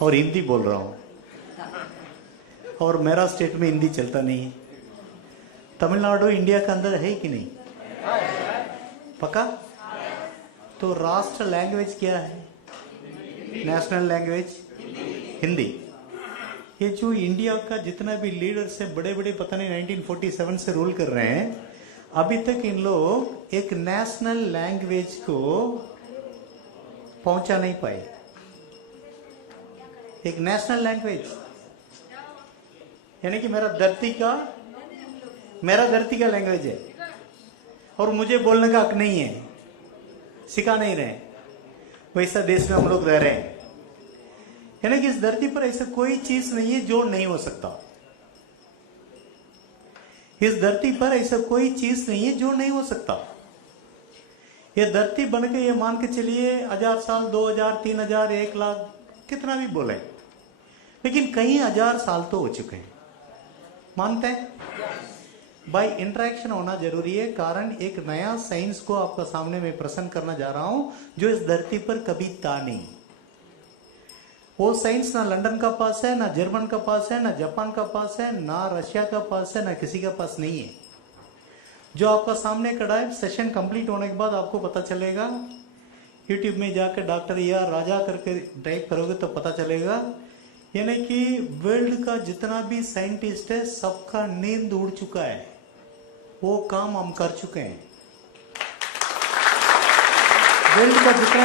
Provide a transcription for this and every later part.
और हिंदी बोल रहा हूं, और मेरा स्टेट में हिंदी चलता नहीं है। तमिलनाडु इंडिया के अंदर है कि नहीं? पक्का? तो राष्ट्र लैंग्वेज क्या है? National language Hindi. ये जो इंडिया का जितना भी लीडर्स है बड़े बड़े, पता नहीं 1947 से रूल कर रहे हैं, अभी तक इन लोग एक नेशनल लैंग्वेज को पहुंचा नहीं पाए। एक नेशनल लैंग्वेज यानी कि मेरा धरती का लैंग्वेज है और मुझे बोलने का हक नहीं है, सिखा नहीं रहे। वैसा देश में हम लोग रह रहे हैं, यानी कि इस धरती पर ऐसा कोई चीज नहीं है जो नहीं हो सकता। इस धरती पर ऐसा कोई चीज नहीं है जो नहीं हो सकता। ये धरती बन के, ये मान के चलिए 1000 साल, 2000, 3000, 1 लाख, कितना भी बोले, लेकिन कई 1000 साल तो हो चुके हैं। मानते हैं? भाई इंटरेक्शन होना जरूरी है, कारण एक नया साइंस को आपका सामने में प्रेजेंट करना जा रहा हूं जो इस धरती पर कभी था नहीं। वो साइंस ना लंदन का पास है, ना जर्मन का पास है, ना जापान का पास है, ना रशिया का पास है, ना किसी का पास नहीं है। जो आपका सामने खड़ा है, सेशन कंप्लीट होने के बाद आपको पता चलेगा। यूट्यूब में जाकर डॉक्टर या राजा करके टाइप करोगे तो पता चलेगा। यानी कि वर्ल्ड का जितना भी साइंटिस्ट है सबका नींद उड़ चुका है, वो काम हम कर चुके हैं। वर्ल्ड का जितना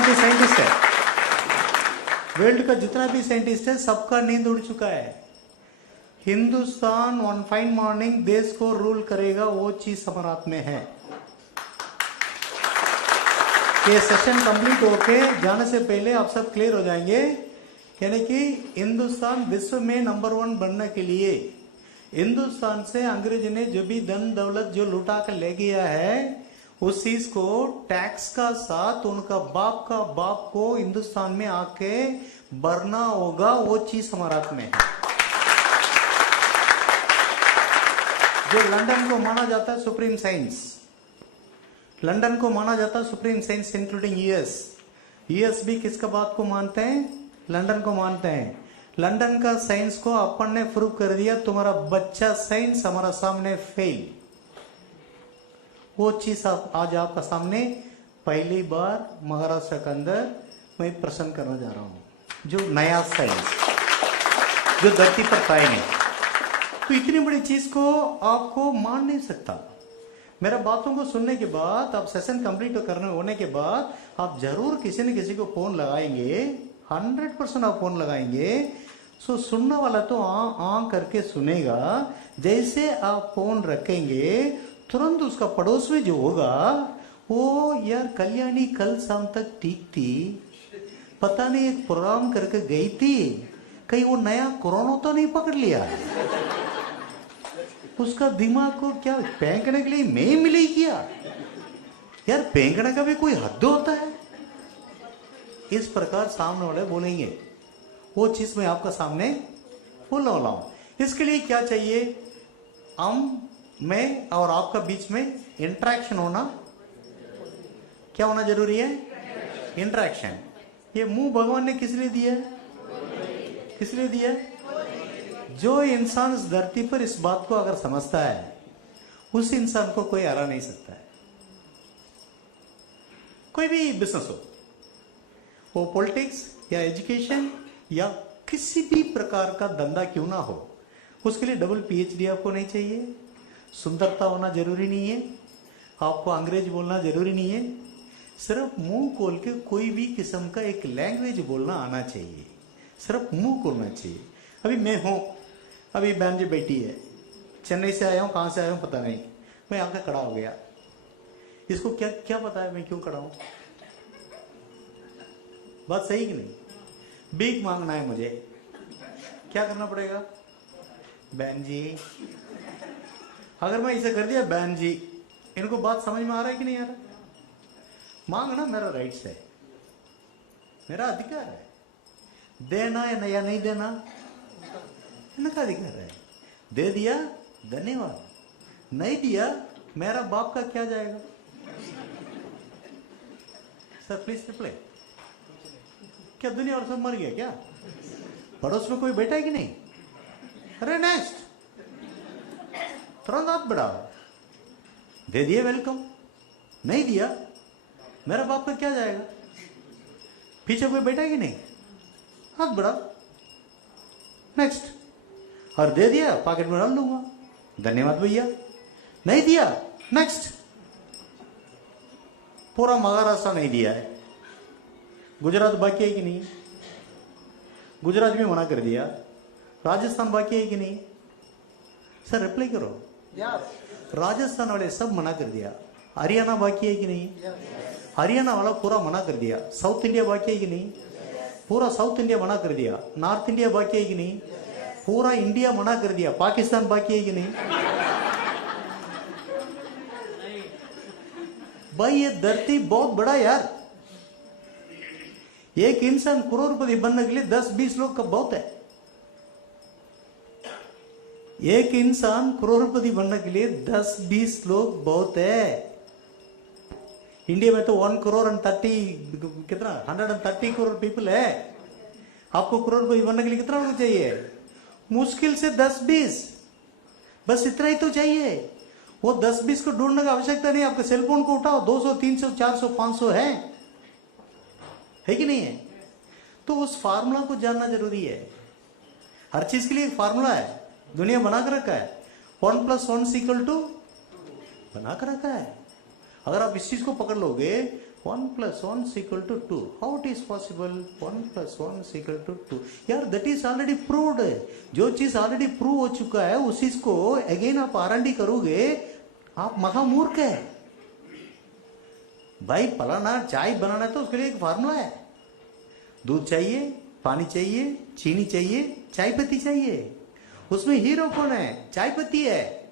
भी साइंटिस्ट है सबका नींद उड़ चुका है। हिंदुस्तान वन फाइन मॉर्निंग देश को रूल करेगा, वो चीज हमारे हाथ में है। ये सेशन कंप्लीट होके जाने से पहले आप सब क्लियर हो जाएंगे। यानी कि हिंदुस्तान विश्व में नंबर 1 बनने के लिए हिंदुस्तान से अंग्रेज ने जो भी धन दौलत जो लुटा कर ले गया है, उस चीज को टैक्स का साथ उनका बाप का बाप को हिंदुस्तान में आके भरना होगा, वो चीज हमारे हाथ में है। जो लंदन को माना जाता है सुप्रीम साइंस, लंदन को माना जाता है सुप्रीम साइंस इंक्लूडिंग यूएस भी किसका बात को मानते हैं? लंदन को मानते हैं। लंदन का साइंस को अपन ने प्रूव कर दिया, तुम्हारा बच्चा साइंस हमारा सामने फेल। वो चीज आज आपका सामने पहली बार महाराष्ट्र के अंदर मैं प्रश्न करना जा रहा हूं, जो नया साइंस जो धरती पर पाएंगे। तो इतनी बड़ी चीज को आपको मान नहीं सकता। मेरा बातों को सुनने के बाद, आप सेशन कंप्लीट करने होने के बाद आप जरूर किसी न किसी को फोन लगाएंगे, 100% आप फोन लगाएंगे। सो सुनने वाला तो आ करके सुनेगा। जैसे आप फोन रखेंगे तुरंत उसका पड़ोस में जो होगा, वो यार कल्याणी कल शाम तक ठीक थी, पता नहीं एक प्रोग्राम करके गई थी, कहीं वो नया कोरोना तो नहीं पकड़ लिया। उसका दिमाग को क्या फेंकने के लिए मैं मिली किया? यार फेंकने का भी कोई हद होता है। इस प्रकार सामने वाले बोलेंगे, वो चीज मैं आपका सामने बोलने वाला हूं। इसके लिए क्या चाहिए? मैं और आपका बीच में इंटरेक्शन होना, क्या होना जरूरी है? इंटरेक्शन। ये मुंह भगवान ने किस लिए दिया है? किस लिए दिया है? जो इंसान इस धरती पर इस बात को अगर समझता है, उस इंसान को कोई हरा नहीं सकता है। कोई भी बिजनेस हो, वो पॉलिटिक्स या एजुकेशन या किसी भी प्रकार का धंधा क्यों ना हो, उसके लिए डबल पीएचडी आपको नहीं चाहिए। सुंदरता होना जरूरी नहीं है, आपको अंग्रेज बोलना जरूरी नहीं है। सिर्फ मुंह खोल के कोई भी किस्म का एक लैंग्वेज बोलना आना चाहिए, सिर्फ मुंह खोलना चाहिए। अभी मैं हूं, अभी बहन जी बैठी है, चेन्नई से आया हूं, कहां से आया हूं पता नहीं, मैं आके खड़ा हो गया। इसको क्या क्या पता है मैं क्यों खड़ा हूं? बात सही कि नहीं? भीख मांगना है मुझे, क्या करना पड़ेगा? बहन जी, अगर मैं इसे कर दिया बहन जी, इनको बात समझ में आ रहा है कि नहीं आ रहा? मांगना मेरा राइट्स है, मेरा अधिकार है। देना या नहीं देना इनका अधिकार है। दे दिया धन्यवाद, नहीं दिया मेरा बाप का क्या जाएगा? Sir please reply. क्या दुनिया और सब मर गया क्या? पड़ोस में कोई बैठा है कि नहीं? अरे नेक्स्ट, तुरंत हाथ बढ़ाओ। दे दिए वेलकम, नहीं दिया मेरा बाप का क्या जाएगा? पीछे कोई बैठा है कि नहीं? हाथ बढ़ाओ, नेक्स्ट। और दे दिया, पॉकेट में डाल लूंगा, धन्यवाद भैया। नहीं दिया, नेक्स्ट। पूरा महाराष्ट्र नहीं दिया है, गुजरात बाकी है कि नहीं? गुजरात भी मना कर दिया। राजस्थान बाकी है कि नहीं? सर रिप्लाई करो। राजस्थान वाले सब मना कर दिया। हरियाणा बाकी है कि नहीं? हरियाणा वाला पूरा मना कर दिया। साउथ इंडिया बाकी है कि नहीं? पूरा साउथ इंडिया मना कर दिया। नॉर्थ इंडिया बाकी है कि नहीं? पूरा इंडिया मना कर दिया। पाकिस्तान बाकी है कि नहीं? भाई ये धरती बहुत बड़ा यार। एक इंसान करोड़पति बनने के लिए 10-20 लोग का बहुत है। एक इंसान करोड़पति बनने के लिए 10-20 लोग बहुत है। इंडिया में तो 130 करोड़ पीपल है। आपको करोड़पति बनने के लिए कितना लोग चाहिए? मुश्किल से 10-20, बस इतना ही तो चाहिए। वो 10-20 को ढूंढने की आवश्यकता नहीं। आपके सेलफोन को उठाओ, 200, 300, 400, 500 है कि नहीं है? तो उस फार्मूला को जानना जरूरी है। हर चीज के लिए एक फार्मूला है, दुनिया बना कर रखा है। 1+1 बना कर रखा है। अगर आप इस चीज को पकड़ लोगे, 1+1 हाउ इट इज पॉसिबल? 1+1 यार, दैट इज ऑलरेडी प्रूव्ड। जो चीज ऑलरेडी प्रूव हो चुका है उस चीज को अगेन आप आरंडी करोगे, आप महामूर्ख है भाई। फलाना चाय बनाना है तो उसके लिए एक फार्मूला है। दूध चाहिए, पानी चाहिए, चीनी चाहिए, चाय पत्ती चाहिए। उसमें हीरो कौन है? चाय पत्ती है।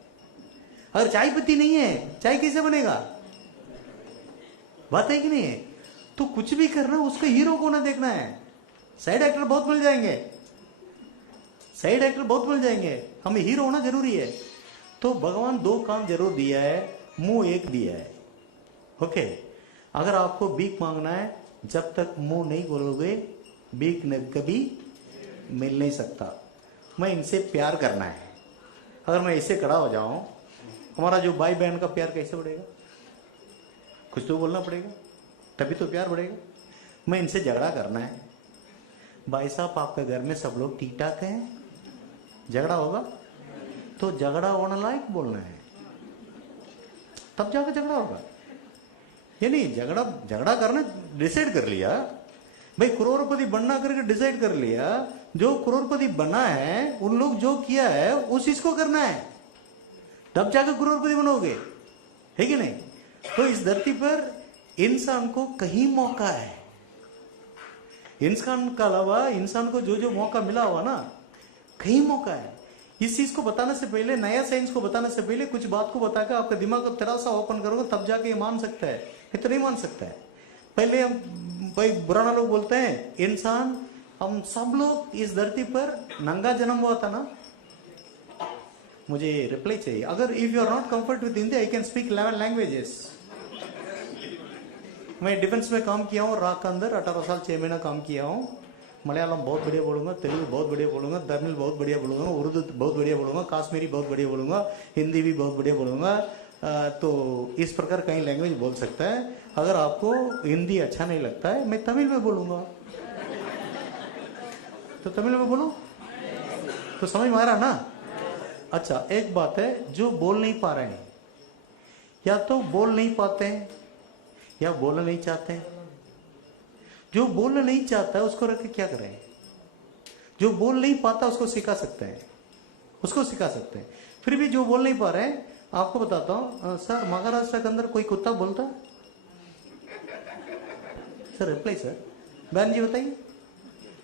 अगर चाय पत्ती नहीं है, चाय कैसे बनेगा? बात है कि नहीं है? तो कुछ भी करना, उसका हीरो कौन है देखना है। साइड एक्टर बहुत मिल जाएंगे, साइड एक्टर बहुत मिल जाएंगे, हमें हीरो होना जरूरी है। तो भगवान 2 काम जरूर दिया है, मुंह एक दिया है। ओके, अगर आपको भीख मांगना है, जब तक मुंह नहीं बोलोगे भीख कभी मिल नहीं सकता। मैं इनसे प्यार करना है। अगर मैं इससे खड़ा हो जाऊं, हमारा जो भाई बहन का प्यार कैसे बढ़ेगा? कुछ तो बोलना पड़ेगा, तभी तो प्यार बढ़ेगा। मैं इनसे झगड़ा करना है, भाई साहब आपके घर में सब लोग ठीक ठाक हैं, झगड़ा होगा तो झगड़ा होने लायक बोलना है, तब जाकर झगड़ा होगा। ये नहीं झगड़ा करना डिसाइड कर लिया भाई, करोड़पति बनना करके डिसाइड कर लिया। जो करोड़पति बना है, उन लोग जो किया है उस चीज को करना है, तब जाकर करोड़पति बनोगे, है कि नहीं? तो इस धरती पर इंसान को कहीं मौका है। इंसान का अलावा इंसान को जो जो मौका मिला हुआ ना, कहीं मौका है। इस चीज को बताने से पहले, नया साइंस को बताने से पहले कुछ बात को बताकर आपका दिमाग को थोड़ा सा ओपन करोगे, तब जाके ये मान सकता है, ये तो नहीं मान सकता है। पहले हम भाई पुराना लोग बोलते हैं, इंसान हम सब लोग इस धरती पर नंगा जन्म हुआ था ना। मुझे रिप्लाई चाहिए। अगर if you are not comfort with Hindi, I can speak 11 languages. मैं डिफेंस में काम किया हूँ, राक के अंदर 18 साल 6 महीना काम किया हूँ। मलयालम बहुत बढ़िया बोलूंगा, तेलुगु बहुत बढ़िया बोलूंगा, तमिल बहुत बढ़िया बोलूंगा, उर्दू बहुत बढ़िया बोलूंगा, काश्मीरी बहुत बढ़िया बोलूंगा, हिंदी भी बहुत बढ़िया बोलूंगा। तो इस प्रकार कई लैंग्वेज बोल सकता है। अगर आपको हिंदी अच्छा नहीं लगता है, मैं तमिल में बोलूंगा, तो तमिल में बोलूं, तो समझ में आ रहा ना? अच्छा, एक बात है, जो बोल नहीं पा रहे हैं, या तो बोल नहीं पाते हैं या बोलना नहीं चाहते हैं। जो बोलना नहीं चाहता है उसको रख के क्या करें? जो बोल नहीं पाता उसको सिखा सकते हैं, उसको सिखा सकते हैं। फिर भी जो बोल नहीं पा रहे हैं, आपको बताता हूं। सर, महाराष्ट्र के अंदर कोई कुत्ता बोलता? सर रिप्लाई सर, बहन जी बताइए,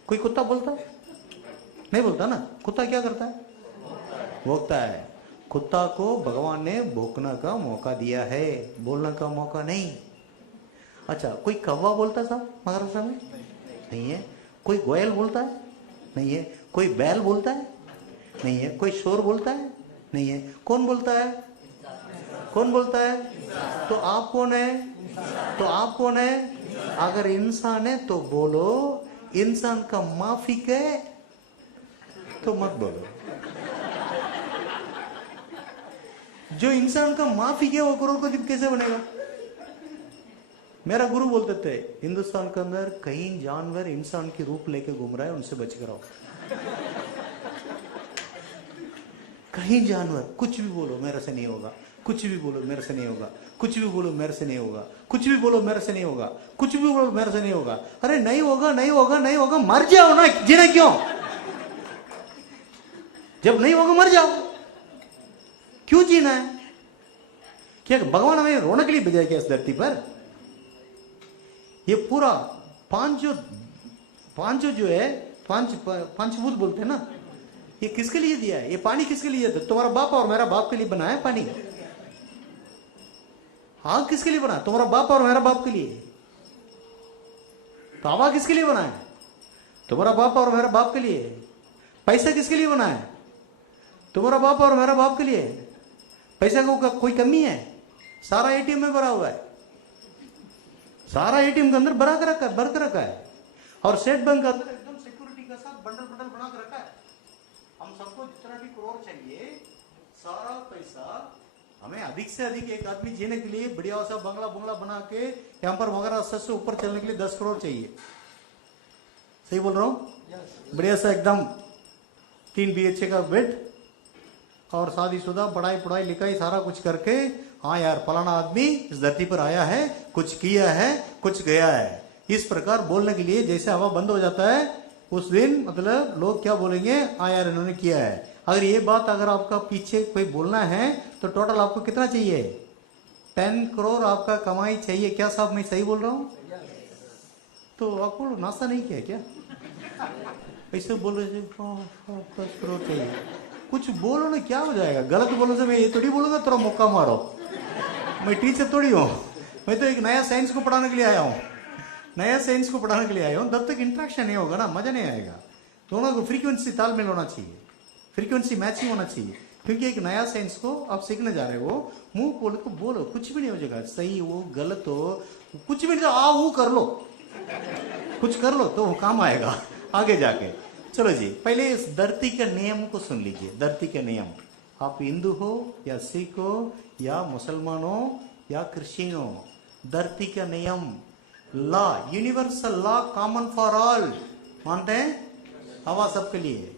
कोई कुत्ता बोलता? नहीं बोलता ना। कुत्ता क्या करता है? भौंकता है। कुत्ता को भगवान ने भौंकने का मौका दिया है, बोलने का मौका नहीं। अच्छा, कोई कौवा बोलता साहब महाराष्ट्र में? नहीं है। कोई गोयल बोलता है? नहीं है। कोई बैल बोलता है? नहीं है। कोई शोर बोलता है? नहीं है। कौन बोलता है? कौन बोलता है? तो आप कौन है? तो आप कौन है? अगर इंसान है तो बोलो, इंसान का माफिक है तो मत बोलो। जो इंसान का माफी किया वो करोड़पति कैसे बनेगा? मेरा गुरु बोलते थे, हिंदुस्तान के अंदर कई जानवर इंसान की रूप लेके घूम रहा है, उनसे बच कर आओ। कहीं जानवर, कुछ भी बोलो मेरे से नहीं होगा, कुछ भी बोलो मेरे से नहीं होगा, कुछ भी बोलो मेरे से नहीं होगा, कुछ भी बोलो मेरे से नहीं होगा, कुछ भी बोलो मेरे से नहीं होगा। अरे नहीं होगा, नहीं होगा, नहीं होगा, मर जाओ ना, जीना क्यों? जब नहीं होगा मर जाओ, क्यों जीना है? क्या भगवान हमें रोने के लिए भेजा क्या इस धरती पर? ये पूरा पांच जो है, पंचभूत बोलते हैं ना, ये किसके लिए दिया है? ये पानी किसके लिए दिया? तुम्हारा बाप और मेरा बाप के लिए बना है पानी। आग किसके लिए बना? तुम्हारा बाप और मेरा बाप के लिए। तो हवा किसके लिए बना है? तुम्हारा बाप और मेरा बाप के लिए। पैसा किसके लिए बना है? तुम्हारा बाप और मेरा बाप के लिए। पैसा को कोई कमी है? सारा एटीएम में भरा हुआ है, सारा एटीएम के अंदर भर कर रखा है, और स्टेट बैंक का अंदर एकदम सिक्योरिटी का साथ बंडल बना कर रखा है। हम सबको जितना भी करोड़ चाहिए, सारा पैसा हमें अधिक से अधिक एक आदमी जीने के लिए बढ़िया सा बंगला बना के यहाँ पर वगैरह से ऊपर चलने के लिए 10 करोड़ चाहिए। सही बोल रहा हूँ? बढ़िया सा एकदम 3 BHK का बेड और शादीशुदा, पढ़ाई लिखाई सारा कुछ करके, हाँ यार फलाना आदमी इस धरती पर आया है, कुछ किया है, कुछ गया है, इस प्रकार बोलने के लिए जैसे हवा बंद हो जाता है उस दिन, मतलब लोग क्या बोलेंगे? हाँ यार इन्होंने किया है। अगर ये बात अगर आपका पीछे कोई बोलना है तो टोटल आपको कितना चाहिए? 10 करोड़ आपका कमाई चाहिए। क्या साहब मैं सही बोल रहा हूँ? तो आपको नाश्ता नहीं किया क्या? ऐसे बोल रहे 10 करोड़ चाहिए, कुछ बोलो ना, क्या हो जाएगा? गलत बोलो से मैं ये थोड़ी बोलूंगा थोड़ा मौका मारो। मैं टीचर थोड़ी हूँ, मैं तो एक नया साइंस को पढ़ाने के लिए आया हूँ, जब तक इंटरेक्शन नहीं होगा ना मजा नहीं आएगा। दोनों को फ्रीक्वेंसी तालमेल होना चाहिए, फ्रीक्वेंसी मैचिंग होना चाहिए, क्योंकि एक नया साइंस को आप सीखने जा रहे हो। मुंह खोल को बोलो, कुछ भी नहीं हो जाएगा, सही हो गलत हो कुछ भी नहीं, आ वो कर लो, कुछ कर लो तो वो काम आएगा आगे जाके। चलो जी, पहले इस धरती के नियम को सुन लीजिए। धरती के नियम, आप हिंदू हो या सिख हो या मुसलमान हो या क्रिश्चियन हो, धरती का नियम, law, universal law, common for all, मानते हैं? हवा सबके लिए,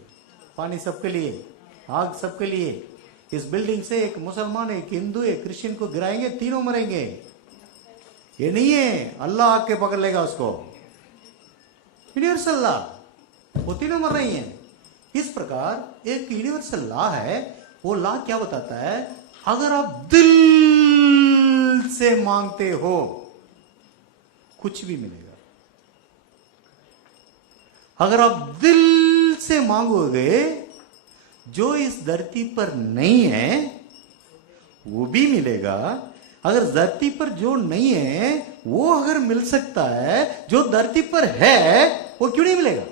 पानी सबके लिए, आग सबके लिए। इस बिल्डिंग से एक मुसलमान, एक हिंदू, एक क्रिश्चियन को गिराएंगे, तीनों मरेंगे। ये नहीं है अल्लाह आके पकड़ लेगा उसको। यूनिवर्सल लॉ, वो तीनों मर रही हैं। इस प्रकार एक यूनिवर्सल लॉ है। वो लॉ क्या बताता है? अगर आप दिल से मांगते हो कुछ भी मिलेगा। अगर आप दिल से मांगोगे, जो इस धरती पर नहीं है वो भी मिलेगा। अगर धरती पर जो नहीं है वो अगर मिल सकता है, जो धरती पर है वो क्यों नहीं मिलेगा?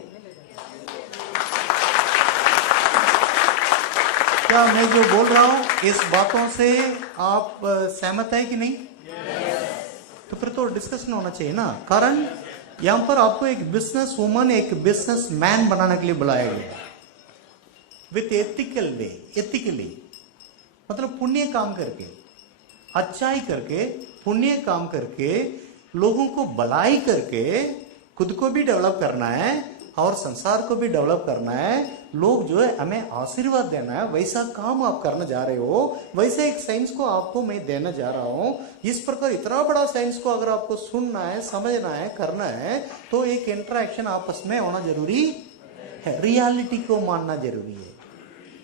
क्या मैं जो बोल रहा हूं इस बातों से आप सहमत है कि नहीं? तो फिर तो डिस्कशन होना चाहिए ना। कारण यहां पर आपको एक बिजनेस वुमन, एक बिजनेस मैन बनाने के लिए बुलाया गया, विथ एथिकल वे, एथिकली, मतलब पुण्य काम करके, अच्छाई करके, पुण्य काम करके, लोगों को भलाई करके, खुद को भी डेवलप करना है और संसार को भी डेवलप करना है। लोग जो है हमें आशीर्वाद देना है, वैसा काम आप करने जा रहे हो। वैसे एक साइंस को आपको मैं देने जा रहा हूं। इस प्रकार इतना बड़ा साइंस को अगर आपको सुनना है, समझना है, करना है, तो एक इंटरेक्शन आपस में होना जरूरी है। रियलिटी को मानना जरूरी है।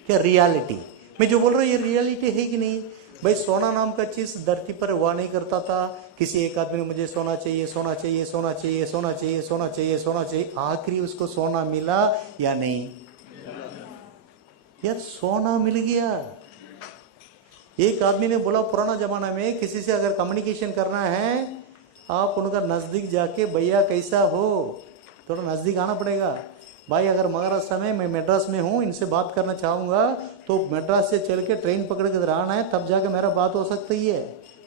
क्या रियलिटी? मैं जो बोल रहा हूं ये रियलिटी है कि नहीं? भाई सोना नाम का चीज धरती पर हुआ नहीं करता था। किसी एक आदमी ने मुझे सोना चाहिए, सोना चाहिए, सोना चाहिए, सोना चाहिए, सोना चाहिए, सोना चाहिए, आखिरी उसको सोना मिला या नहीं? यार सोना मिल गया। एक आदमी ने बोला पुराना जमाना में किसी से अगर कम्युनिकेशन करना है, आप उनका नजदीक जाके भैया कैसा हो, थोड़ा नजदीक आना पड़ेगा। भाई अगर महाराष्ट्र में, मैं मद्रास में हूँ, इनसे बात करना चाहूंगा तो मद्रास से चल के ट्रेन पकड़ के आना है, तब जाके मेरा बात हो सकती है,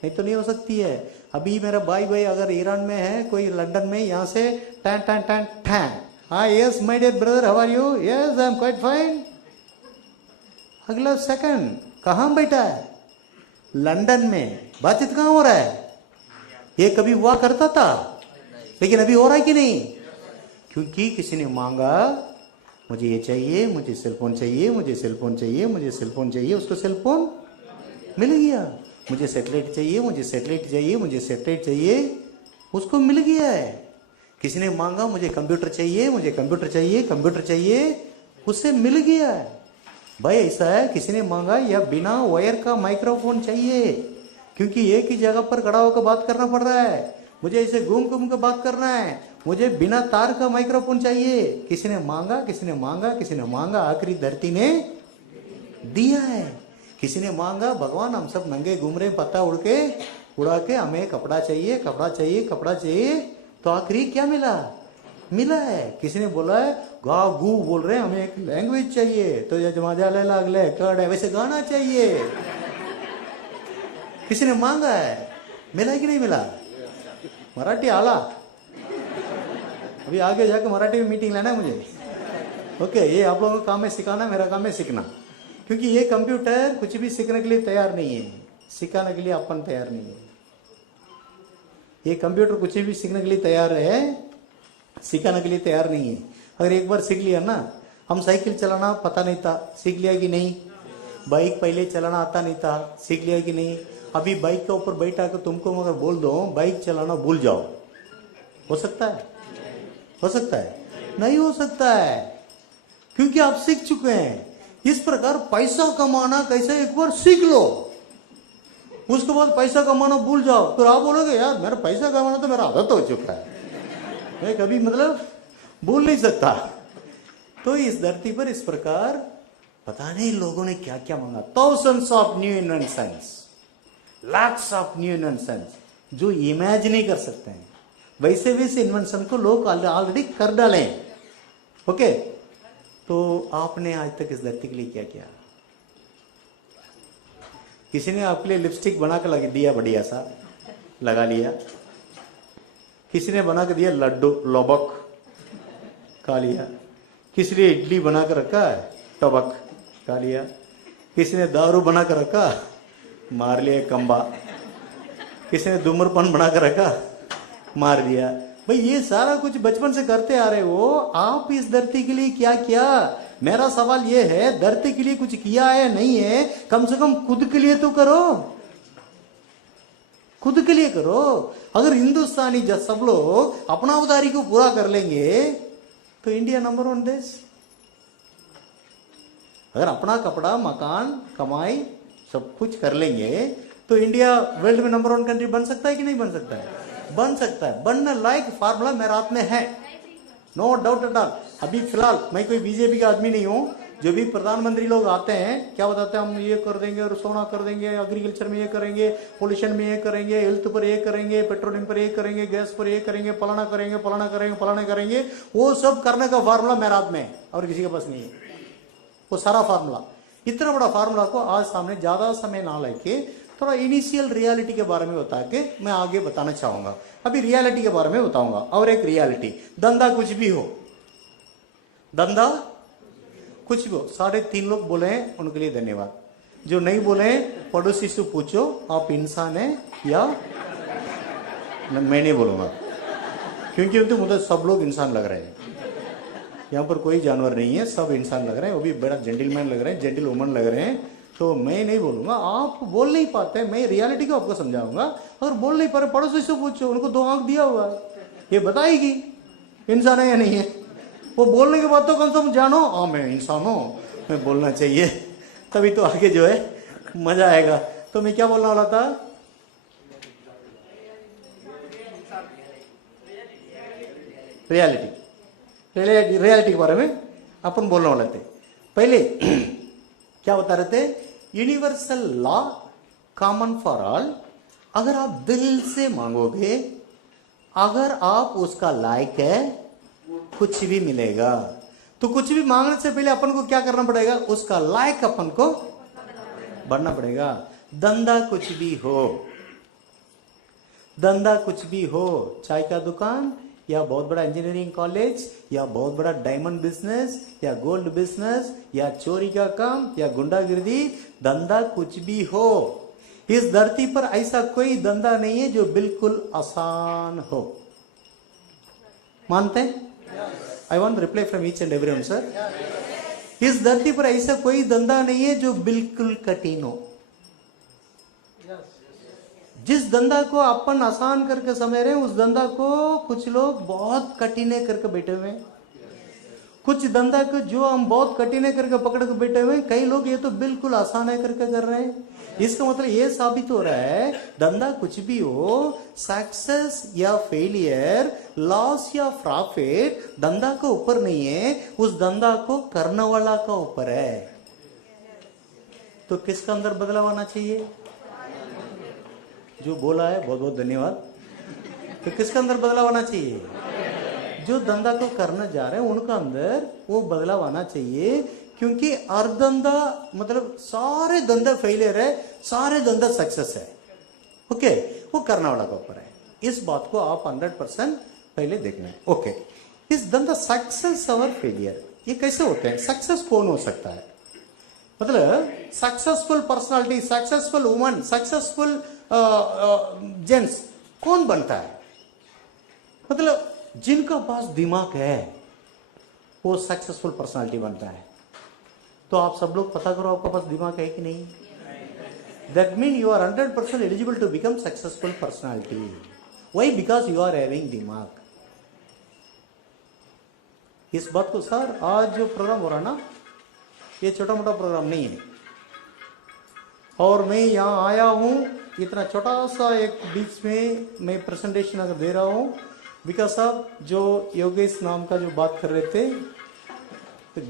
नहीं तो नहीं हो सकती है। अभी मेरा भाई अगर ईरान में है, कोई लंदन में, यहाँ से टैन टैन टैन टैन हाँ yes my dear brother, how are you? Yes I am quite fine. अगला सेकंड कहां बैठा है? लंदन में। बातचीत कहां हो रहा है? ये कभी हुआ करता था, लेकिन अभी हो रहा है कि नहीं? क्योंकि किसी ने मांगा, मुझे ये चाहिए, मुझे सेलफोन चाहिए, मुझे सेलफोन चाहिए, मुझे सेलफोन चाहिए, उसको सेलफोन मिल गया। मुझे सेटेलाइट चाहिए, मुझे सेटेलाइट चाहिए, मुझे सेटेलाइट चाहिए, उसको मिल गया है। किसी ने मांगा, मुझे कंप्यूटर चाहिए, मुझे कंप्यूटर चाहिए, कंप्यूटर चाहिए, उससे मिल गया है। भाई ऐसा है, किसी ने मांगा या बिना वायर का माइक्रोफोन चाहिए, क्योंकि एक ही जगह पर खड़ा होकर बात करना पड़ रहा है, मुझे ऐसे घूम घूम कर बात करना है, मुझे बिना तार का माइक्रोफोन चाहिए। किसी ने मांगा, किसी ने मांगा, किसी ने मांगा, आखिरी धरती ने दिया है। किसी ने मांगा, भगवान हम सब नंगे घूम रहे, पत्ता उड़ा के हमें कपड़ा चाहिए, कपड़ा चाहिए, कपड़ा चाहिए, तो आखिरी क्या मिला? मिला है। किसी ने बोला है, गा गू बोल रहे हैं, हमें एक लैंग्वेज चाहिए, तो जमाजाले लागले कड़ है, वैसे गाना चाहिए। किसी ने मांगा है, मिला कि नहीं मिला? मराठी आला, अभी आगे जाके मराठी में मीटिंग लेना है मुझे। ओके, ये आप लोगों का काम है सिखाना, मेरा काम है सीखना, क्योंकि ये कंप्यूटर कुछ भी सीखने के लिए तैयार नहीं है, सिखाने के लिए अपन तैयार नहीं है। ये कंप्यूटर कुछ भी सीखने के लिए तैयार है, सिखाने के लिए तैयार नहीं है। अगर एक बार सीख लिया ना, हम साइकिल चलाना पता नहीं था, सीख लिया कि नहीं? बाइक पहले चलाना आता नहीं था, सीख लिया कि नहीं? अभी बाइक के ऊपर बैठा कर तुमको अगर बोल दो बाइक चलाना भूल जाओ, हो सकता है? हो सकता है? नहीं हो सकता है, क्योंकि आप सीख चुके हैं। इस प्रकार पैसा कमाना कैसे, एक बार सीख लो, उसके बाद पैसा कमाना भूल जाओ, फिर आप बोलोगे यार मेरा पैसा कमाना तो मेरा आदत हो चुका है, मैं कभी मतलब भूल नहीं सकता। तो इस धरती पर इस प्रकार पता नहीं लोगों ने क्या क्या मांगा, thousands of new inventions, lakhs of new inventions, जो इमेजिन नहीं कर सकते हैं, वैसे वैसे इन्वेंशन को लोग ऑलरेडी कर डाले। ओके, तो आपने आज तक इस धरती के लिए क्या किया? किसी ने आपके लिए लिपस्टिक बना कर लगा दिया, बढ़िया सा लगा लिया। किसी ने बना कर दिया लड्डू, लोबक खा लिया। किसी ने इडली बना कर रखा है, टबक खा लिया। किसी ने दारू बना कर रखा, मार लिया कंबा। किसी ने धूम्रपान बना कर रखा, मार दिया। भाई ये सारा कुछ बचपन से करते आ रहे हो, आप इस धरती के लिए क्या किया? मेरा सवाल ये है, धरती के लिए कुछ किया है नहीं है, कम से कम खुद के लिए तो करो, खुद के लिए करो। अगर हिंदुस्तानी जब सब लोग अपना उदारी को पूरा कर लेंगे तो इंडिया नंबर 1 देश। अगर अपना कपड़ा, मकान, कमाई सब कुछ कर लेंगे तो इंडिया वर्ल्ड में नंबर 1 कंट्री बन सकता है कि नहीं बन सकता है? बन सकता है। बनने लायक फार्मूला मेरे हाथ में है, नो डाउट एट ऑल। अभी फिलहाल मैं कोई बीजेपी का आदमी नहीं हूं। जो भी प्रधानमंत्री लोग आते हैं क्या बताते हैं, हम ये कर देंगे और सोना कर देंगे, एग्रीकल्चर में ये करेंगे, पोल्यूशन में ये करेंगे, हेल्थ पर ये करेंगे, पेट्रोलियम पर ये करेंगे, गैस पर ये करेंगे, फलाना करेंगे, फलाना करेंगे, फलाना करेंगे। वो सब करने का फार्मूला मेरे हाथ में है और किसी के पास नहीं है। वो सारा फार्मूला, इतना बड़ा फार्मूला को आज सामने ज्यादा समय ना लेके थोड़ा इनिशियल रियलिटी के बारे में बता के मैं आगे बताना चाहूंगा। अभी रियलिटी के बारे में बताऊंगा। और एक रियलिटी, धंधा कुछ भी हो, धंधा कुछ भी हो। 3.5 लोग बोले हैं, उनके लिए धन्यवाद। जो नहीं बोले हैं, पड़ोसी से पूछो आप इंसान है या मैं नहीं बोलूंगा, क्योंकि तो मुझे सब लोग इंसान लग रहे हैं। यहाँ पर कोई जानवर नहीं है, सब इंसान लग रहे हैं, वो भी बड़ा जेंटलमैन लग रहे हैं, जेंटल वुमन लग रहे हैं। तो मैं नहीं बोलूंगा, आप बोल नहीं पाते, मैं रियलिटी को आपको समझाऊंगा। अगर बोल नहीं पा रहे, पड़ोसी से पूछो, उनको 2 आंख दिया हुआ है, ये बताएगी इंसान है या नहीं है। वो बोलने के बाद तो कम से कम जानो हाँ मैं इंसान हूं, मैं बोलना चाहिए, तभी तो आगे जो है मजा आएगा। तो मैं क्या बोलने वाला था, रियलिटी के बारे में अपन बोलने वाले थे। पहले क्या बता रहे थे, universal law common for all. अगर आप दिल से मांगोगे, अगर आप उसका लायक है, कुछ भी मिलेगा। तो कुछ भी मांगने से पहले अपन को क्या करना पड़ेगा, उसका लायक अपन को बनना पड़ेगा। धंधा कुछ भी हो, धंधा कुछ भी हो, चाय का दुकान या बहुत बड़ा इंजीनियरिंग कॉलेज, या बहुत बड़ा डायमंड बिजनेस, या गोल्ड बिजनेस, या चोरी का काम, या गुंडागिर्दी, धंधा कुछ भी हो, इस धरती पर ऐसा कोई धंधा नहीं है जो बिल्कुल आसान हो। मानते हैं? I want reply from each and everyone sir. इस धरती पर ऐसा कोई धंधा नहीं है जो बिल्कुल कठिन हो। जिस धंधा को अपन आसान करके समझ रहे हैं, उस धंधा को कुछ लोग बहुत कठिन करके बैठे हुए हैं। कुछ धंधा को जो हम बहुत कठिन करके पकड़ के बैठे हुए हैं, कई लोग ये तो बिल्कुल आसान है करके कर रहे हैं। इसका मतलब ये साबित हो रहा है, धंधा कुछ भी हो, सक्सेस या फेलियर, लॉस या प्रॉफिट धंधा के ऊपर नहीं है, उस धंधा को करने वाला का ऊपर है। तो किसका अंदर बदलाव आना चाहिए? जो बोला है बहुत बहुत धन्यवाद। तो किसका अंदर बदलाव आना चाहिए? जो धंधा को करने जा रहे हैं उनका अंदर वो बदलाव आना चाहिए, क्योंकि हर धंधा मतलब सारे धंधा फेलियर है, सारे धंधा सक्सेस है। ओके, वो करने वाला का ऊपर है। इस बात को आप 100% पहले देखना है। ओके, इस धंधा सक्सेस और फेलियर ये कैसे होते हैं? सक्सेस कौन हो सकता है? मतलब successful personality, successful woman, successful gents कौन बनता है? मतलब जिनका पास दिमाग है वो सक्सेसफुल पर्सनालिटी बनता है। तो आप सब लोग पता करो आपका पास दिमाग है कि नहीं। That mean you are 100% eligible to become successful personality. Why? Because you are having दिमाग। इस बात को सर आज जो प्रोग्राम हो रहा ना, ये छोटा मोटा प्रोग्राम नहीं है। और मैं यहाँ आया हूँ इतना छोटा सा एक बीच में मैं प्रेजेंटेशन अगर दे रहा हूँ, बिकॉज ऑफ जो योगेश नाम का जो बात कर रहे थे,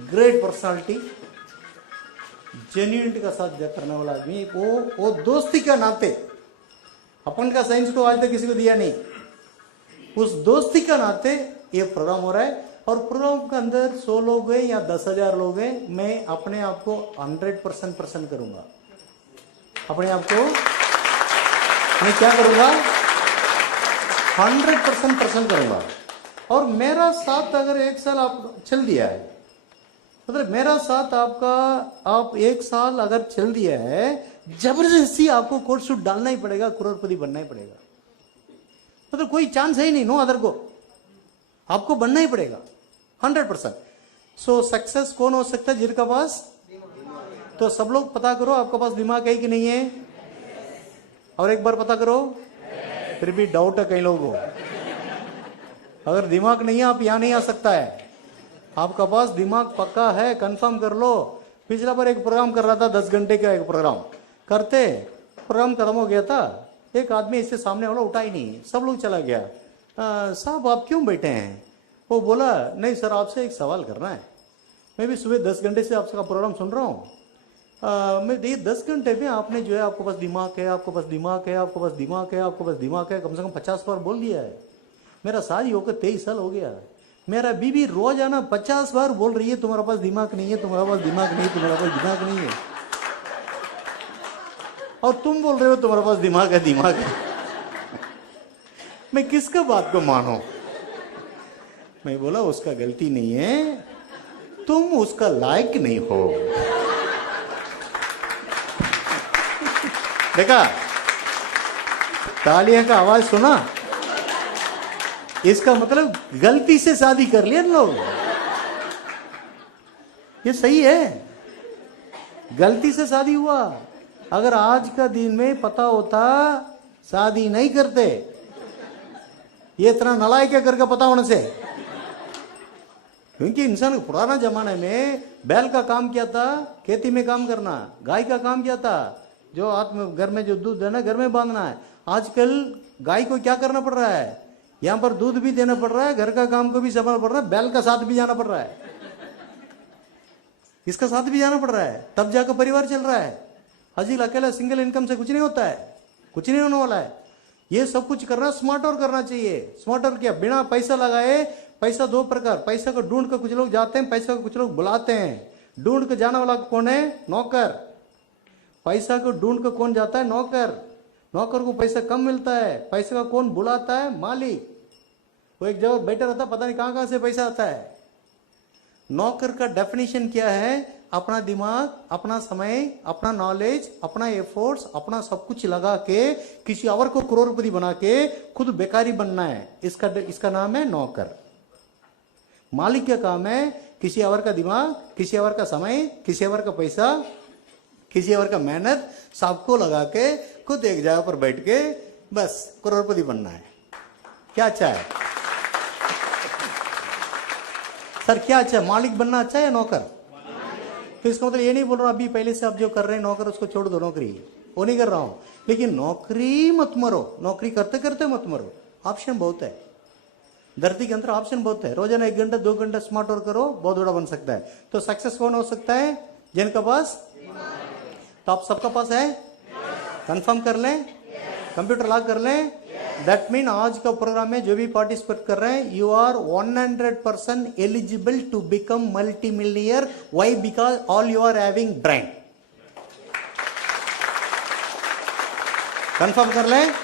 ग्रेट पर्सनालिटी, जेन्युइनिटी का साथ करने वाला आदमी, वो दोस्ती का नाते, अपन का साइंस को आज तक किसी को दिया नहीं, उस दोस्ती का नाते ये प्रोग्राम हो रहा है। और प्रोग्राम के अंदर 100 लोग हैं या 10,000 लोग हैं, मैं अपने आप को 100% प्रसन्न करूंगा। अपने आप को मैं क्या करूंगा? 100% प्रसन्न करूंगा। और मेरा साथ अगर 1 साल आप चल दिया है, मतलब मेरा साथ आपका आप 1 साल अगर चल दिया है, जबरदस्ती आपको कोट सूट डालना ही पड़ेगा, करोड़पति बनना ही पड़ेगा। मतलब कोई चांस है ही नहीं, नो अदर को, आपको बनना ही पड़ेगा 100%। सो सक्सेस कौन हो सकता है? जिनका पास, तो सब लोग पता करो आपका पास दिमाग है कि नहीं है। और एक बार पता करो। फिर भी डाउट है कई लोगों को। अगर दिमाग नहीं है आप यहां नहीं आ सकता है। आपका पास दिमाग पक्का है, कंफर्म कर लो। पिछला बार एक प्रोग्राम कर रहा था, 10 घंटे का एक प्रोग्राम करते, प्रोग्राम खत्म हो गया था, एक आदमी इससे सामने वाला उठा ही नहीं, सब लोग चला गया। साहब आप क्यों बैठे हैं? वो बोला नहीं सर आपसे एक सवाल करना है। मैं भी सुबह 10 घंटे से आपका प्रोग्राम सुन रहा हूँ। मैं ये 10 घंटे में आपने जो है आपको पास दिमाग है, आपको पास दिमाग है, आपको पास दिमाग है, आपको पास दिमाग है, कम से कम 50 बार बोल दिया है। मेरा शादी होकर 23 साल हो गया। मेरा बीवी रोजाना 50 बार बोल रही है तुम्हारा पास दिमाग नहीं है, तुम्हारा पास दिमाग नहीं, तुम्हारा पास दिमाग नहीं है। और तुम बोल रहे हो तुम्हारे पास दिमाग है, दिमाग है। मैं किसका बात को मानो? मैं बोला उसका गलती नहीं है, तुम उसका लायक नहीं हो। देखा, तालियां का आवाज सुना? इसका मतलब गलती से शादी कर लिया लोग। ये सही है, गलती से शादी हुआ। अगर आज का दिन में पता होता शादी नहीं करते, ये इतना नालायक है करके पता होने से। क्योंकि इंसान पुराना जमाने में बैल का काम क्या था? खेती में काम करना। गाय का काम क्या था? जो घर में जो दूध देना, घर में बांधना है। आजकल गाय को क्या करना पड़ रहा है? यहां पर दूध भी देना पड़ रहा है, घर का काम को भी संभालना पड़ रहा है, बैल का साथ भी जाना पड़ रहा है, इसका साथ भी जाना पड़ रहा है, तब जाकर परिवार चल रहा है। अजील अकेला सिंगल इनकम से कुछ नहीं होता है, कुछ नहीं होने वाला है। ये सब कुछ करना स्मार्ट और करना चाहिए। स्मार्ट और क्या? बिना पैसा लगाए। पैसा 2 प्रकार, पैसा को ढूंढ कर कुछ लोग जाते हैं, पैसा को कुछ लोग बुलाते हैं। ढूंढ कर जाने वाला कौन है? नौकर। पैसा को ढूंढ कर कौन जाता है? नौकर। नौकर को पैसा कम मिलता है। पैसा का कौन बुलाता है? मालिक। वो एक जगह बैठा रहता, पता नहीं कहां कहां से पैसा आता है। नौकर का डेफिनेशन क्या है? अपना दिमाग, अपना समय, अपना नॉलेज, अपना एफर्ट्स, अपना सब कुछ लगा के किसी और को करोड़पति बना के खुद बेकारी बनना है, इसका नाम है नौकर। मालिक का काम है किसी और का दिमाग, किसी और का समय, किसी और का पैसा, किसी और का मेहनत सबको लगा के खुद एक जगह पर बैठ के बस करोड़पति बनना है। क्या अच्छा है सर? क्या अच्छा है? मालिक बनना अच्छा है या नौकर? तो इसका मतलब ये नहीं बोल रहा अभी पहले से आप जो कर रहे हैं नौकर उसको छोड़ दो, नौकरी वो नहीं कर रहा हूं, लेकिन नौकरी मत मरो, नौकरी करते करते मत मरो। ऑप्शन बहुत है धरती के अंदर, ऑप्शन बहुत है। रोजाना 1 घंटा 2 घंटा स्मार्ट वर्क करो, बहुत बड़ा बन सकता है। तो सक्सेस कौन हो सकता है? जिनका पास, तो आप सबका पास है? कंफर्म कर लें, कंप्यूटर लॉक कर लें। दैट मीन आज का प्रोग्राम में जो भी पार्टिसिपेट कर रहे हैं, you are 100% eligible to become multi millionaire. Why? Because all you are having brain. Confirm कर लें।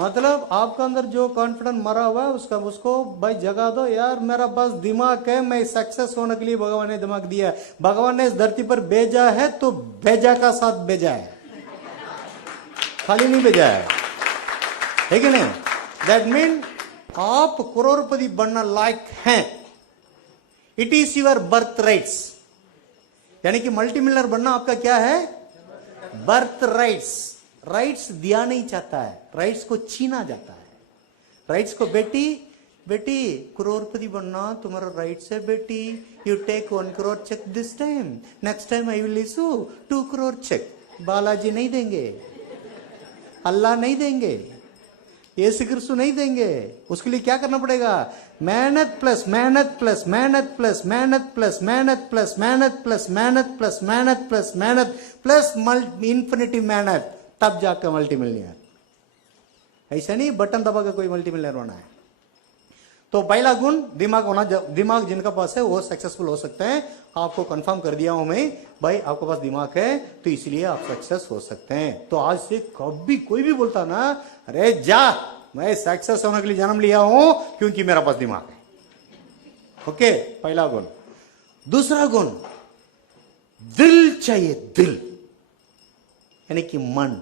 मतलब आपका अंदर जो कॉन्फिडेंस मरा हुआ है उसको भाई जगा दो। यार मेरा पास दिमाग है, मैं सक्सेस होने के लिए भगवान ने दिमाग दिया है। भगवान ने इस धरती पर भेजा है तो भेजा का साथ भेजा है, खाली नहीं भेजा है कि नहीं? दैट मीन आप करोड़पति बनना लायक हैं। It is your birth rights, यानी कि मल्टी मिलियनर बनना आपका क्या है? Birth rights. राइट्स दिया नहीं चाहता है, राइट्स को छीना जाता है। राइट्स को बेटी करोड़पति बनना तुम्हारा राइट्स है बेटी। You take 1 crore check this time, next time I will issue 2 crore check. Balaji नहीं देंगे, अल्लाह नहीं देंगे, यीशु क्रिस्तु नहीं देंगे। उसके लिए क्या करना पड़ेगा? मेहनत प्लस मेहनत प्लस मेहनत प्लस मेहनत प्लस मेहनत प्लस मेहनत प्लस मेहनत प्लस मेहनत प्लस मेहनत प्लस इंफिनिटी मेहनत, तब जाकर मल्टी मिलियनर। ऐसा नहीं बटन दबा के कोई मल्टी मिलियनर होना है। तो पहला गुण दिमाग होना। दिमाग जिनका पास है वो सक्सेसफुल हो सकते हैं। आपको कंफर्म कर दिया हूं मैं भाई, आपके पास दिमाग है तो इसलिए आप सक्सेस हो सकते हैं। तो आज से कभी कोई भी बोलता ना, अरे जा मैं सक्सेस होने के लिए जन्म लिया हूं क्योंकि मेरा पास दिमाग है। ओके, पहला गुण। दूसरा गुण, दिल चाहिए, दिल यानी कि मन।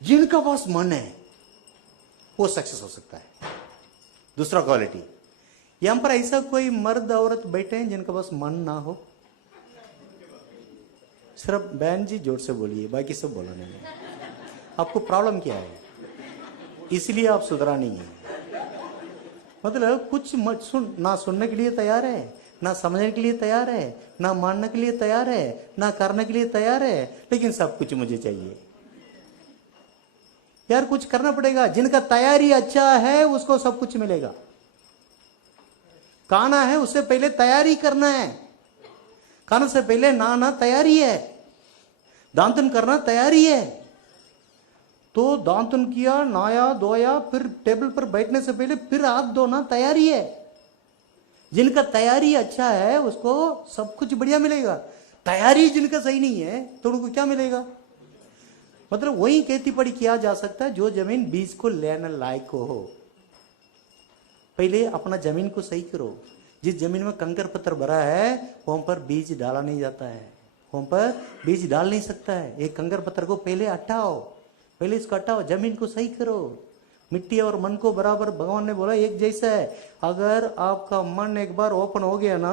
जिनका पास मन है वो सक्सेस हो सकता है। दूसरा क्वालिटी, यहां पर ऐसा कोई मर्द औरत बैठे हैं जिनका पास मन ना हो? सिर्फ बहन जी जोर से बोलिए, बाकी सब बोला नहीं। आपको प्रॉब्लम क्या है? इसलिए आप सुधरा नहीं है। मतलब कुछ मत सुन, ना सुनने के लिए तैयार है, ना समझने के लिए तैयार है, ना मानने के लिए तैयार है, ना करने के लिए तैयार है, लेकिन सब कुछ मुझे चाहिए। यार कुछ करना पड़ेगा। जिनका तैयारी अच्छा है उसको सब कुछ मिलेगा। खाना है उससे पहले तैयारी करना है, खाने से पहले नहाना तैयारी है, दांतन करना तैयारी है। तो दांतन किया, नहाया धोया, फिर टेबल पर बैठने से पहले फिर हाथ धोना तैयारी है। जिनका तैयारी अच्छा है उसको सब कुछ बढ़िया मिलेगा। तैयारी जिनका सही नहीं है तो उनको क्या मिलेगा? मतलब वही खेती पड़ी किया जा सकता है जो जमीन बीज को लेने लायक हो। पहले अपना जमीन को सही करो। जिस जमीन में कंकर पत्थर भरा है वहां पर बीज डाला नहीं जाता है, वहां पर बीज डाल नहीं सकता है। एक कंकर पत्थर को पहले हटाओ, पहले इसको हटाओ, जमीन को सही करो। मिट्टी और मन को बराबर भगवान ने बोला एक जैसा है। अगर आपका मन एक बार ओपन हो गया ना,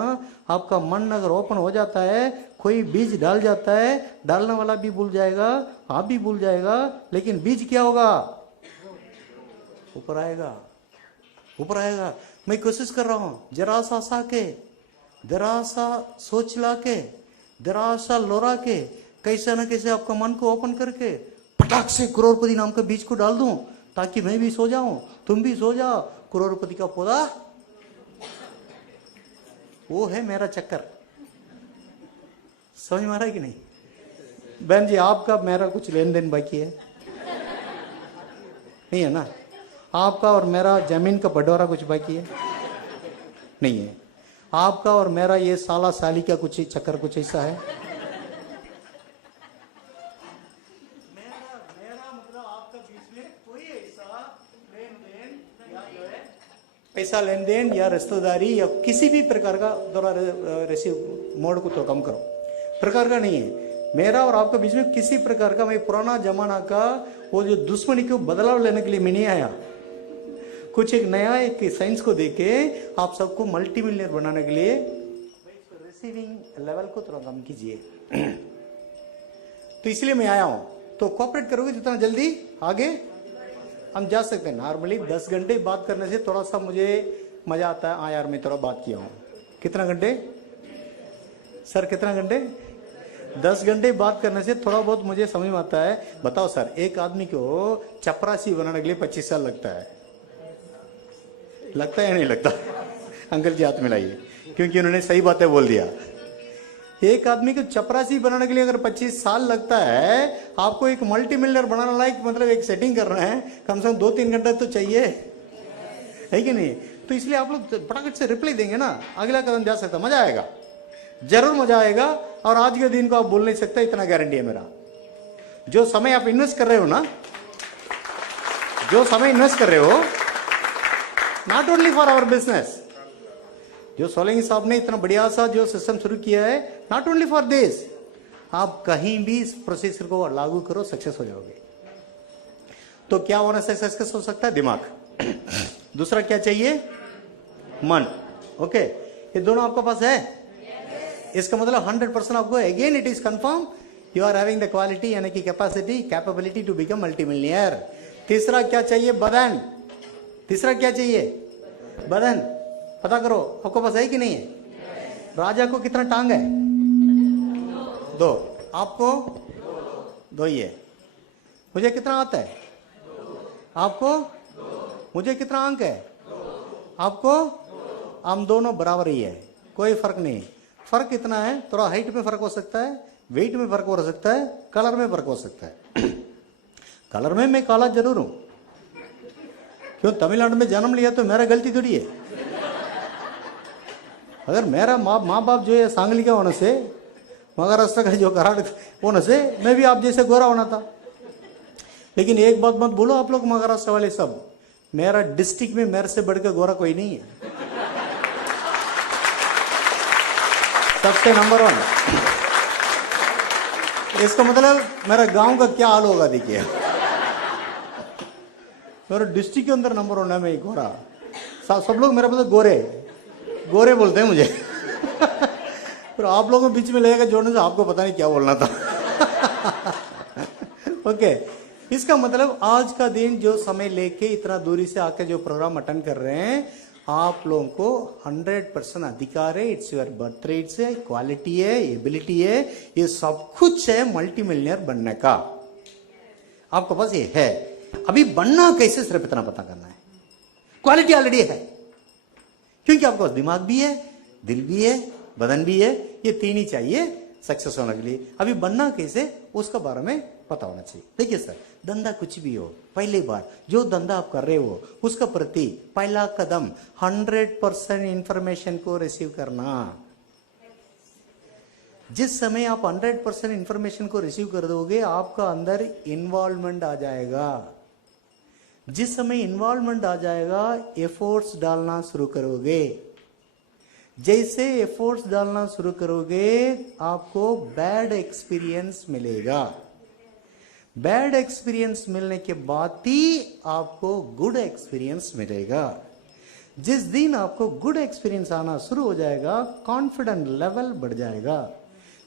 आपका मन अगर ओपन हो जाता है, कोई बीज डाल जाता है, डालने वाला भी भूल जाएगा, आप भी भूल जाएगा, लेकिन बीज क्या होगा? ऊपर आएगा, ऊपर आएगा। मैं कोशिश कर रहा हूं, जरा सा सा के, जरा सा सोच ला के, जरा सा लोरा के, कैसे ना कैसे आपका मन को ओपन करके फटाक से करोड़पति नाम का बीज को डाल दूं, ताकि मैं भी सो जाऊं, तुम भी सो जाओ। करोड़पति का पौधा वो है मेरा चक्कर। समझ में आ रहा है कि नहीं? बहन जी आपका मेरा कुछ लेन देन बाकी है नहीं है ना? आपका और मेरा जमीन का बंटवारा कुछ बाकी है नहीं है? आपका और मेरा ये साला साली का कुछ चक्कर कुछ ऐसा है? मेरा मतलब आपका बीच में कोई ऐसा लेन देन पैसा लेन देन या रिश्तेदारी या किसी भी प्रकार का थोड़ा रिसीव मोड को तो कम करो, प्रकार का नहीं है। मेरा और आपके बीच में किसी प्रकार का, मैं पुराना जमाना का वो जो दुश्मनी को बदलाव लेने के लिए मैं नहीं आया। कुछ एक नया एक साइंस को देके आप सबको मल्टी मिलियनर बनाने के लिए रिसीविंग लेवल को थोड़ा कम कीजिए। तो इसलिए मैं आया हूं। तो कोऑपरेट करोगे जितना जल्दी आगे हम जा सकते हैं। नॉर्मली 10 घंटे बात करने से थोड़ा सा मुझे मजा आता है। हाँ यार मैं थोड़ा बात किया हूं। कितना घंटे सर, कितना घंटे? 10 घंटे बात करने से थोड़ा बहुत मुझे समझ में आता है। बताओ सर, एक आदमी को चपरासी बनाने के लिए 25 साल लगता है या नहीं लगता? अंकल जी हाथ मिलाइए, क्योंकि उन्होंने सही बातें बोल दिया। एक आदमी को चपरासी बनाने के लिए अगर 25 साल लगता है, आपको एक मल्टी मिलियनर बनाना लायक मतलब एक सेटिंग कर रहे हैं, कम से कम 2-3 घंटे तो चाहिए, है कि नहीं? तो इसलिए आप लोग फटाफट से रिप्लाई देंगे ना, अगला कदम जा सकता, मजा आएगा, जरूर मजा आएगा। और आज के दिन को आप बोल नहीं सकते, इतना गारंटी है मेरा। जो समय आप इन्वेस्ट कर रहे हो ना, जो समय इन्वेस्ट कर रहे हो, not only for our business, जो सोलंकी साहब ने इतना बढ़िया सा जो सिस्टम शुरू किया है, नॉट ओनली फॉर दिस, आप कहीं भी इस प्रोसेसर को लागू करो, सक्सेस हो जाओगे। तो क्या होना से सक्सेस हो सकता है? दिमाग। दूसरा क्या चाहिए? मन। ओके, ये दोनों आपके पास है। इसका मतलब 100% आपको, again it is confirm, you are having the quality यानी कि capacity, capability to become multimillionaire. तीसरा क्या चाहिए? बदन। तीसरा क्या चाहिए? बदन। पता करो आपको पास है कि नहीं है? राजा को कितना टांग है? 2। आपको 2 ही है। मुझे कितना आता है? आपको? मुझे कितना अंक है? आपको? हम दोनों बराबर ही है, कोई फर्क नहीं। फर्क कितना है? थोड़ा हाइट में फर्क हो सकता है, वेट में फर्क हो सकता है, कलर में फर्क हो सकता है। कलर में मैं काला जरूर हूं, क्यों? तमिलनाडु में जन्म लिया तो मेरा गलती थोड़ी है। अगर मेरा माँ बाप जो है सांगली का होने से, महाराष्ट्र का जो कराड़ होने से, मैं भी आप जैसे गोरा होना था। लेकिन एक बात मत बोलो आप लोग महाराष्ट्र वाले सब, मेरा डिस्ट्रिक्ट में मेरे से बढ़कर गोरा कोई नहीं है, सबसे नंबर 1। इसका मतलब मेरा गांव का क्या हाल होगा देखिए। मेरा डिस्ट्रिक्ट के अंदर नंबर 1 है, मैं गोरा। सब लोग मेरा मतलब गोरे गोरे बोलते हैं मुझे। फिर आप लोगों के बीच में लगेगा जोड़ने से, आपको पता नहीं क्या बोलना था। ओके, इसका मतलब आज का दिन जो समय लेके इतना दूरी से आके जो प्रोग्राम अटेंड कर रहे हैं, आप लोगों को 100% अधिकार है। इट्स योर बर्थ रेट्स है, क्वालिटी है, एबिलिटी है, ये सब कुछ है मल्टी मिलियनर बनने का। आपके पास ये है। अभी बनना कैसे, सिर्फ इतना पता करना है। क्वालिटी ऑलरेडी है, क्योंकि आपके पास दिमाग भी है, दिल भी है, बदन भी है। ये 3 ही चाहिए सक्सेस होने के लिए। अभी बनना कैसे, उसका बारे में पता होना चाहिए। देखिए सर, धंधा कुछ भी हो, पहली बार जो धंधा आप कर रहे हो, उसका प्रति पहला कदम 100% इंफॉर्मेशन को रिसीव करना। जिस समय आप 100% इंफॉर्मेशन को रिसीव कर दोगे, आपका अंदर इन्वॉल्वमेंट आ जाएगा। जिस समय इन्वॉल्वमेंट आ जाएगा, एफर्ट्स डालना शुरू करोगे। जैसे एफर्ट्स डालना शुरू करोगे, आपको बैड एक्सपीरियंस मिलेगा। बैड एक्सपीरियंस मिलने के बाद ही आपको गुड एक्सपीरियंस मिलेगा। जिस दिन आपको गुड एक्सपीरियंस आना शुरू हो जाएगा, कॉन्फिडेंस लेवल बढ़ जाएगा।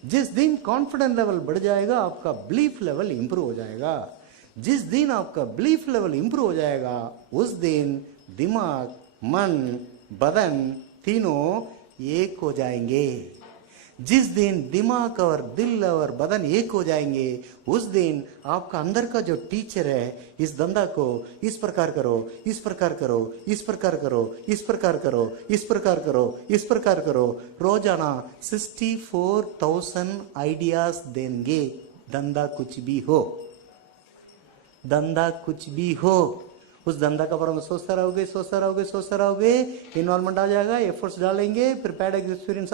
जिस दिन कॉन्फिडेंस लेवल बढ़ जाएगा, आपका बिलीफ लेवल इंप्रूव हो जाएगा। जिस दिन आपका बिलीफ लेवल इंप्रूव हो जाएगा, उस दिन दिमाग, मन, बदन तीनों एक हो जाएंगे। जिस दिन दिमाग और दिल और बदन एक हो जाएंगे, उस दिन आपका अंदर का जो टीचर है, इस धंधा को इस प्रकार करो, इस प्रकार करो, इस प्रकार करो, इस प्रकार करो, इस प्रकार करो, इस प्रकार करो, रोजाना 64,000 आइडियाज देंगे। धंधा कुछ भी हो, धंधा कुछ भी हो, उस धंधा के बारे में सोचते रहोगे, इन्वॉल्वमेंट आ जाएगा, एफर्ट्स डालेंगे, फिर पैड एक्सपीरियंस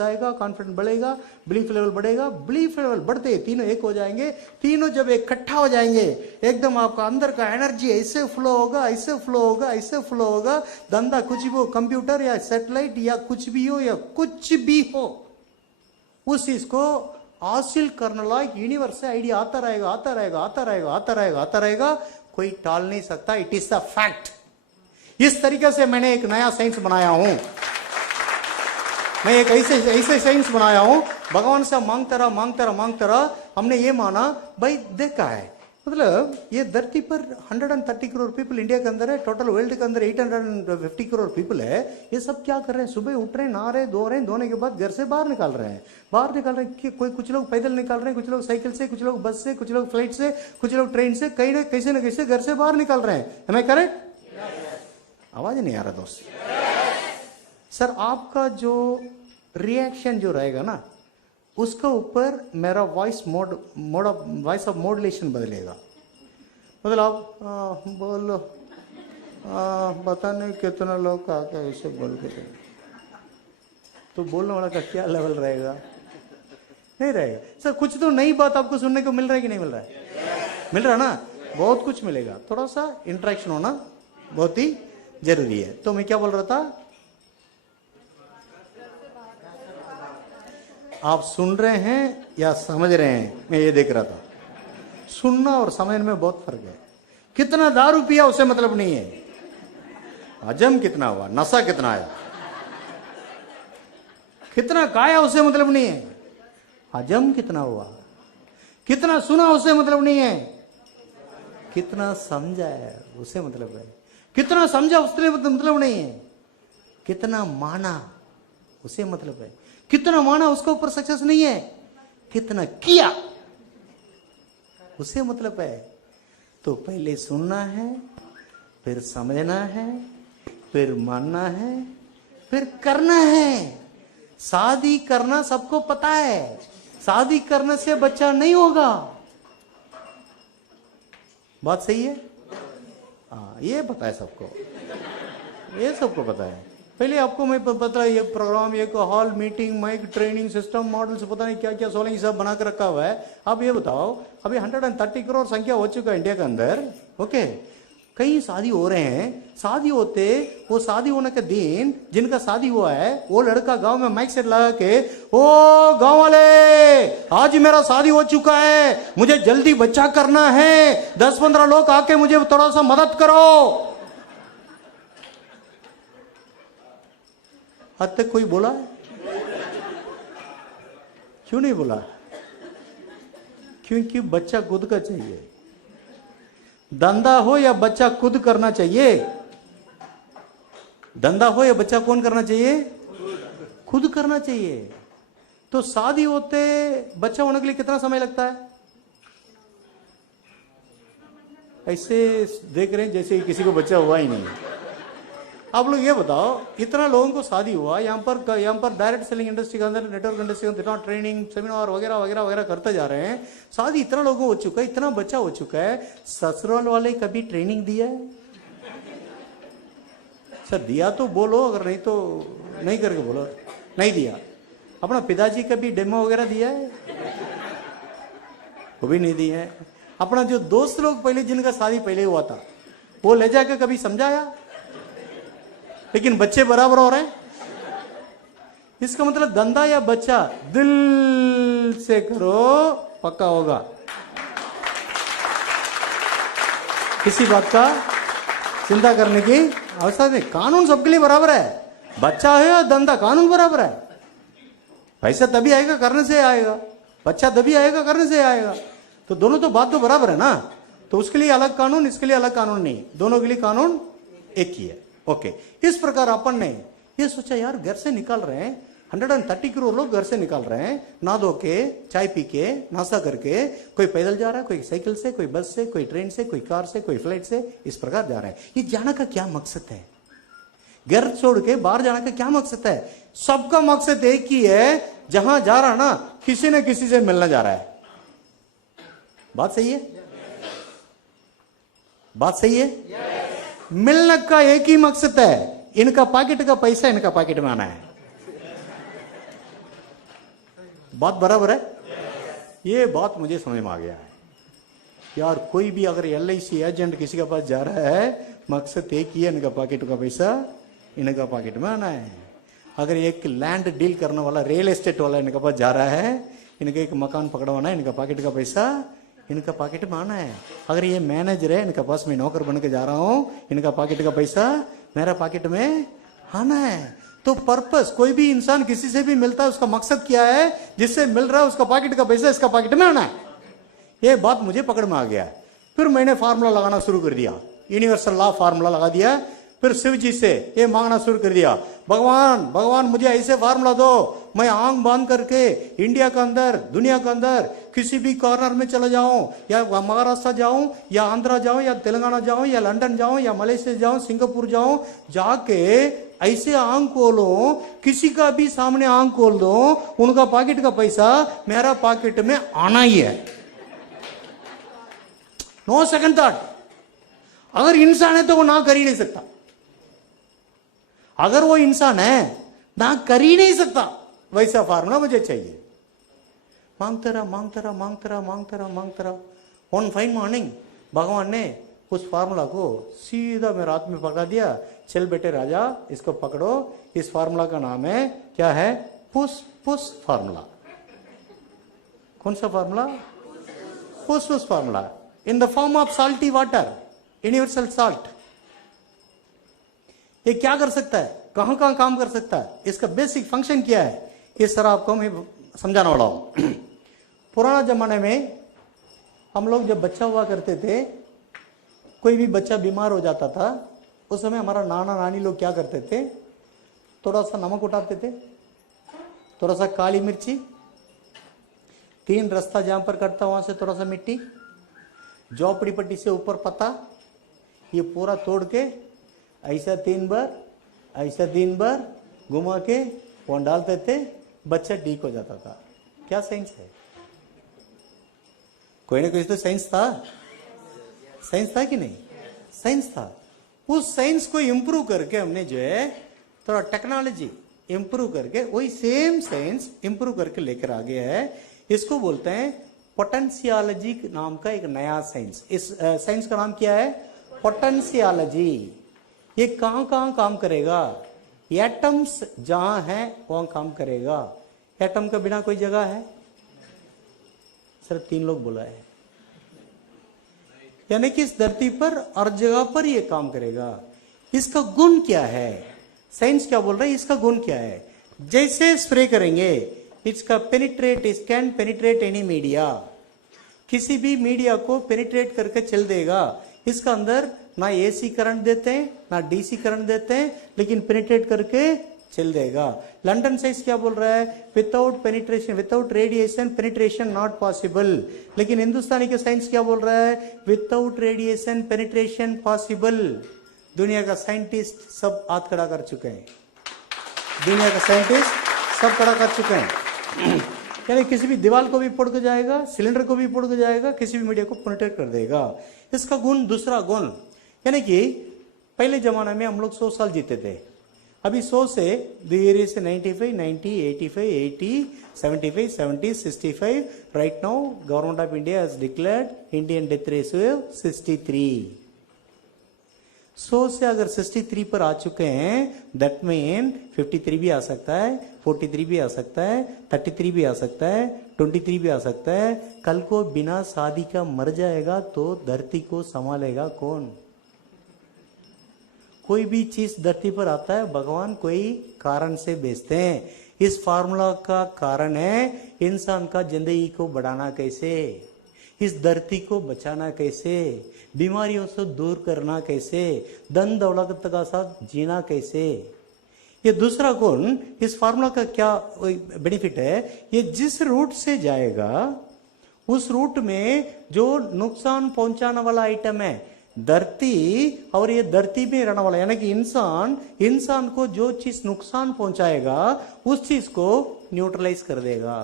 आएगा, कॉन्फिडेंस बढ़ेगा, बिलीफ लेवल बढ़ेगा, बिलीफ लेवल बढ़ते तीनों एक हो जाएंगे। तीनों जब इकट्ठा हो जाएंगे एकदम आपका अंदर का एनर्जी ऐसे फ्लो होगा, धंधा कुछ भी हो, कंप्यूटर या सैटेलाइट या कुछ भी हो, उस चीज को हासिल करने लायक यूनिवर्स से आइडिया आता रहेगा, कोई टाल नहीं सकता। It is the fact. इस तरीके से मैंने एक नया साइंस बनाया हूं, मैं एक ऐसे साइंस बनाया हूं। भगवान से मांगता रहा, हमने ये माना भाई देखा है, मतलब ये धरती पर 130 करोड़ पीपल इंडिया के अंदर है, टोटल वर्ल्ड के अंदर 850 करोड़ पीपल है। ये सब क्या कर रहे हैं? सुबह उठ रहे हैं, नहा रहे हैं, धो रहे हैं, धोने के बाद घर से बाहर निकाल रहे हैं कि कोई कुछ लोग पैदल निकाल रहे हैं, कुछ लोग साइकिल से, कुछ लोग बस से, कुछ लोग फ्लाइट से, कुछ लोग ट्रेन से, कैसे न कैसे घर से बाहर निकाल रहे हैं। हमें करेक्ट? आवाज नहीं आ रहा दोस्त? सर आपका जो रिएक्शन जो रहेगा ना, उसके ऊपर मेरा वॉइस वॉइस ऑफ मॉड्यूलेशन बदलेगा। मतलब आप बोलो, पता नहीं कितना लोग आके ऐसे बोल के, तो बोलने वाला का क्या लेवल रहेगा? नहीं रहेगा। सर कुछ तो नई बात आपको सुनने को मिल रहा है कि नहीं मिल रहा है? मिल रहा है ना? बहुत कुछ मिलेगा। थोड़ा सा इंटरेक्शन होना बहुत ही जरूरी है। तो मैं क्या बोल रहा था, आप सुन रहे हैं या समझ रहे हैं? मैं ये देख रहा था। सुनना और समझने में बहुत फर्क है। कितना दारू पिया उससे मतलब नहीं है, हजम कितना हुआ, नशा कितना आया, कितना खाया उससे मतलब नहीं है, हजम कितना हुआ, कितना सुना उससे मतलब नहीं है, कितना समझा है उससे मतलब है। कितना समझा उससे मतलब नहीं है, कितना माना उससे मतलब है। कितना माना उसके ऊपर सक्सेस नहीं है, कितना किया उससे मतलब है। तो पहले सुनना है, फिर समझना है, फिर मानना है, फिर करना है। शादी करना सबको पता है, शादी करने से बच्चा नहीं होगा। बात सही है? हाँ, ये पता है सबको, ये सबको पता है। पहले आपको मैं पता है, ये प्रोग्राम, ये hall, meeting, mic, training system, models, पता नहीं क्या क्या 16 सब बना कर रखा हुआ है। अब ये बताओ, अभी 130 करोड़ संख्या हो चुका है इंडिया के अंदर, ओके। कई शादी हो रहे हैं, शादी होते, वो शादी होने के दिन जिनका शादी हुआ है, वो लड़का गांव में माइक सेट लगा के, ओ गांव वाले, आज मेरा शादी हो चुका है, मुझे जल्दी बच्चा करना है, 10-15 लोग आके मुझे थोड़ा सा मदद करो। आज तक कोई बोला है? क्यों नहीं बोला? क्योंकि बच्चा खुद का चाहिए। धंधा हो या बच्चा खुद करना चाहिए? धंधा हो या बच्चा कौन करना चाहिए? खुद करना चाहिए। तो शादी होते बच्चा होने के लिए कितना समय लगता है? ऐसे देख रहे हैं जैसे किसी को बच्चा हुआ ही नहीं। आप लोग ये बताओ, इतना लोगों को शादी हुआ, यहाँ पर डायरेक्ट सेलिंग इंडस्ट्री के अंदर, नेटवर्क इंडस्ट्री के अंदर ट्रेनिंग, सेमिनार वगैरह वगैरह वगैरह करते जा रहे हैं। शादी इतना लोगों को हो चुका है, इतना बच्चा हो चुका है। ससुराल वाले कभी ट्रेनिंग दिया है? सर दिया तो बोलो, अगर नहीं तो नहीं करके बोलो नहीं दिया। अपना पिताजी कभी डेमो वगैरह दिया है? वो भी नहीं दिया है। अपना जो दोस्त लोग पहले, जिनका शादी पहले हुआ था, वो ले जाकर कभी समझाया? लेकिन बच्चे बराबर हो रहे हैं। इसका मतलब धंधा या बच्चा दिल से करो, पक्का होगा। किसी बात का चिंता करने की आवश्यकता नहीं। कानून सबके लिए बराबर है, बच्चा है या धंधा, कानून बराबर है। पैसा तभी आएगा करने से आएगा, बच्चा तभी आएगा करने से आएगा। तो दोनों तो बात तो बराबर है ना। तो उसके लिए अलग कानून, इसके लिए अलग कानून नहीं, दोनों के लिए कानून एक ही है। ओके, इस प्रकार अपन ने ये सोचा, यार घर से निकाल रहे हैं, 130 करोड़ लोग घर से निकाल रहे हैं, ना धो के, चाय पी के, नाश्ता करके, कोई पैदल जा रहा है, कोई साइकिल से, कोई बस से, कोई ट्रेन से, कोई कार से, कोई फ्लाइट से, इस प्रकार जा रहे हैं। ये जाने का क्या मकसद है? घर छोड़ के बाहर जाने का क्या मकसद है? सबका मकसद एक ही है, जहां जा रहा ना, किसी न किसी से मिलना जा रहा है। बात सही है? बात सही है? मिलने का एक ही मकसद है, इनका पॉकेट का पैसा इनका पॉकेट में आना है। बात बराबर है? ये बात मुझे समझ में आ गया है यार। कोई भी अगर LIC एजेंट किसी के पास जा रहा है, मकसद एक ही है, इनका पॉकेट का पैसा इनका पॉकेट में आना है। अगर एक लैंड डील करने वाला, रियल एस्टेट वाला इनके पास जा रहा है, इनका एक मकान पकड़वाना है, इनका पॉकेट का पैसा इनका पॉकेट में आना है। अगर ये मैनेजर है, इनके पास मैं नौकर बन के जा रहा हूं, इनका पॉकेट का पैसा मेरा पॉकेट में आना है। तो पर्पस, कोई भी इंसान किसी से भी मिलता है, उसका मकसद क्या है? जिससे मिल रहा है उसका पॉकेट का पैसा इसका पॉकेट में आना है। ये बात मुझे पकड़ में आ गया। फिर मैंने फार्मूला लगाना शुरू कर दिया, यूनिवर्सल लॉ फार्मूला लगा दिया। फिर शिव जी से ये मांगना शुरू कर दिया, भगवान भगवान मुझे ऐसे फार्मूला दो, मैं आंख बांध करके इंडिया के अंदर, दुनिया के अंदर किसी भी कॉर्नर में चला जाऊं, या महाराष्ट्र जाऊं, या आंध्रा जाऊं, या तेलंगाना जाऊं, या लंदन जाऊं, या मलेशिया जाऊं, सिंगापुर जाऊं, जाके ऐसे आंख खोलो, किसी का भी सामने आंख खोल दो, उनका पॉकेट का पैसा मेरा पॉकेट में आना ही है। No second thought. अगर इंसान है तो वो ना कर ही नहीं सकता। अगर वो इंसान है ना कर ही नहीं सकता, वैसा फार्मूला मुझे चाहिए। मांगता रहा मांगता रहा मांगता रहा मांगता रहा मांगता रहा। वन फाइन मॉर्निंग भगवान ने उस फार्मूला को सीधा मेरे हाथ में पकड़ा दिया। चल बेटे राजा, इसको पकड़ो, इस फार्मूला का नाम है, क्या है? पुस पुस फार्मूला। कौन सा फार्मूला? पुस पुस formula. In the form of salty water, universal salt. ये क्या कर सकता है, कहां कहां काम कर सकता है, इसका बेसिक फंक्शन क्या है, ये सर आपको मैं समझाने वाला हूं। पुराना जमाने में हम लोग जब बच्चा हुआ करते थे, कोई भी बच्चा बीमार हो जाता था, उस समय हमारा नाना नानी लोग क्या करते थे, थोड़ा सा नमक उठाते थे, थोड़ा सा काली मिर्ची, 3 रास्ता जहां पर कटता वहां से थोड़ा सा मिट्टी, झोपड़ी पट्टी से ऊपर पत्ता, ये पूरा तोड़ के ऐसा 3 बार ऐसा 3 बार घुमा के वहां डालते थे, बच्चा ठीक हो जाता था। क्या साइंस है? कोई ना कोई तो साइंस था। साइंस था कि नहीं? साइंस था। उस साइंस को इंप्रूव करके हमने जो है थोड़ा टेक्नोलॉजी इंप्रूव करके वही सेम साइंस इंप्रूव करके लेकर आ गया है। इसको बोलते हैं पोटेंशियोलॉजी नाम का एक नया साइंस। इस साइंस का नाम क्या है? पोटेंशियोलॉजी। ये कहां कहां काम करेगा? एटम्स जहां है वहां काम करेगा। एटम के बिना कोई जगह है? सिर्फ 3 लोग बोला है। यानी कि इस धरती पर हर जगह पर ये काम करेगा। इसका गुण क्या है? साइंस क्या बोल रहा है, इसका गुण क्या है? जैसे स्प्रे करेंगे, इसका penetrate, it can penetrate any media. किसी भी मीडिया को पेनिट्रेट करके चल देगा। इसका अंदर ना एसी करंट देते हैं ना डीसी करंट देते हैं, लेकिन पेनिट्रेट करके चल देगा। लंदन साइंस क्या बोल रहा है? Without penetration, without radiation penetration not possible. लेकिन हिंदुस्तानी के साइंस क्या बोल रहा है? Without radiation penetration possible. दुनिया का साइंटिस्ट सब हाथ खड़ा कर चुके हैं। दुनिया का साइंटिस्ट सब खड़ा कर चुके हैं। यानी किसी भी दीवार को भी फोड़ के जाएगा, सिलेंडर को भी फोड़ के जाएगा, किसी भी मीडिया को पेनिट्रेट कर देगा। इसका गुण, दूसरा गुण, यानी कि पहले जमाने में हम लोग 100 साल जीते थे। अभी 100 से 2 एरिया से 95, 90, 85, 80, 75, 70, 65। Right now government of India has declared Indian death ratio 63। 100 से अगर 63 पर आ चुके हैं, दैट मीन 53 भी आ सकता है, 43 भी आ सकता है, 33 भी आ सकता है, 23 भी आ सकता है। कल को बिना शादी का मर जाएगा तो धरती को संभालेगा कौन? कोई भी चीज धरती पर आता है, भगवान कोई कारण से भेजते हैं। इस फार्मूला का कारण है इंसान का जिंदगी को बढ़ाना कैसे, इस धरती को बचाना कैसे, बीमारियों से दूर करना कैसे, धन दौलत का साथ जीना कैसे। ये दूसरा गुण, इस फार्मूला का क्या बेनिफिट है? ये जिस रूट से जाएगा उस रूट में जो नुकसान पहुंचाने वाला आइटम है, धरती और ये धरती में रहने वाला, यानी कि इंसान को जो चीज नुकसान पहुंचाएगा उस चीज को न्यूट्रलाइज कर देगा।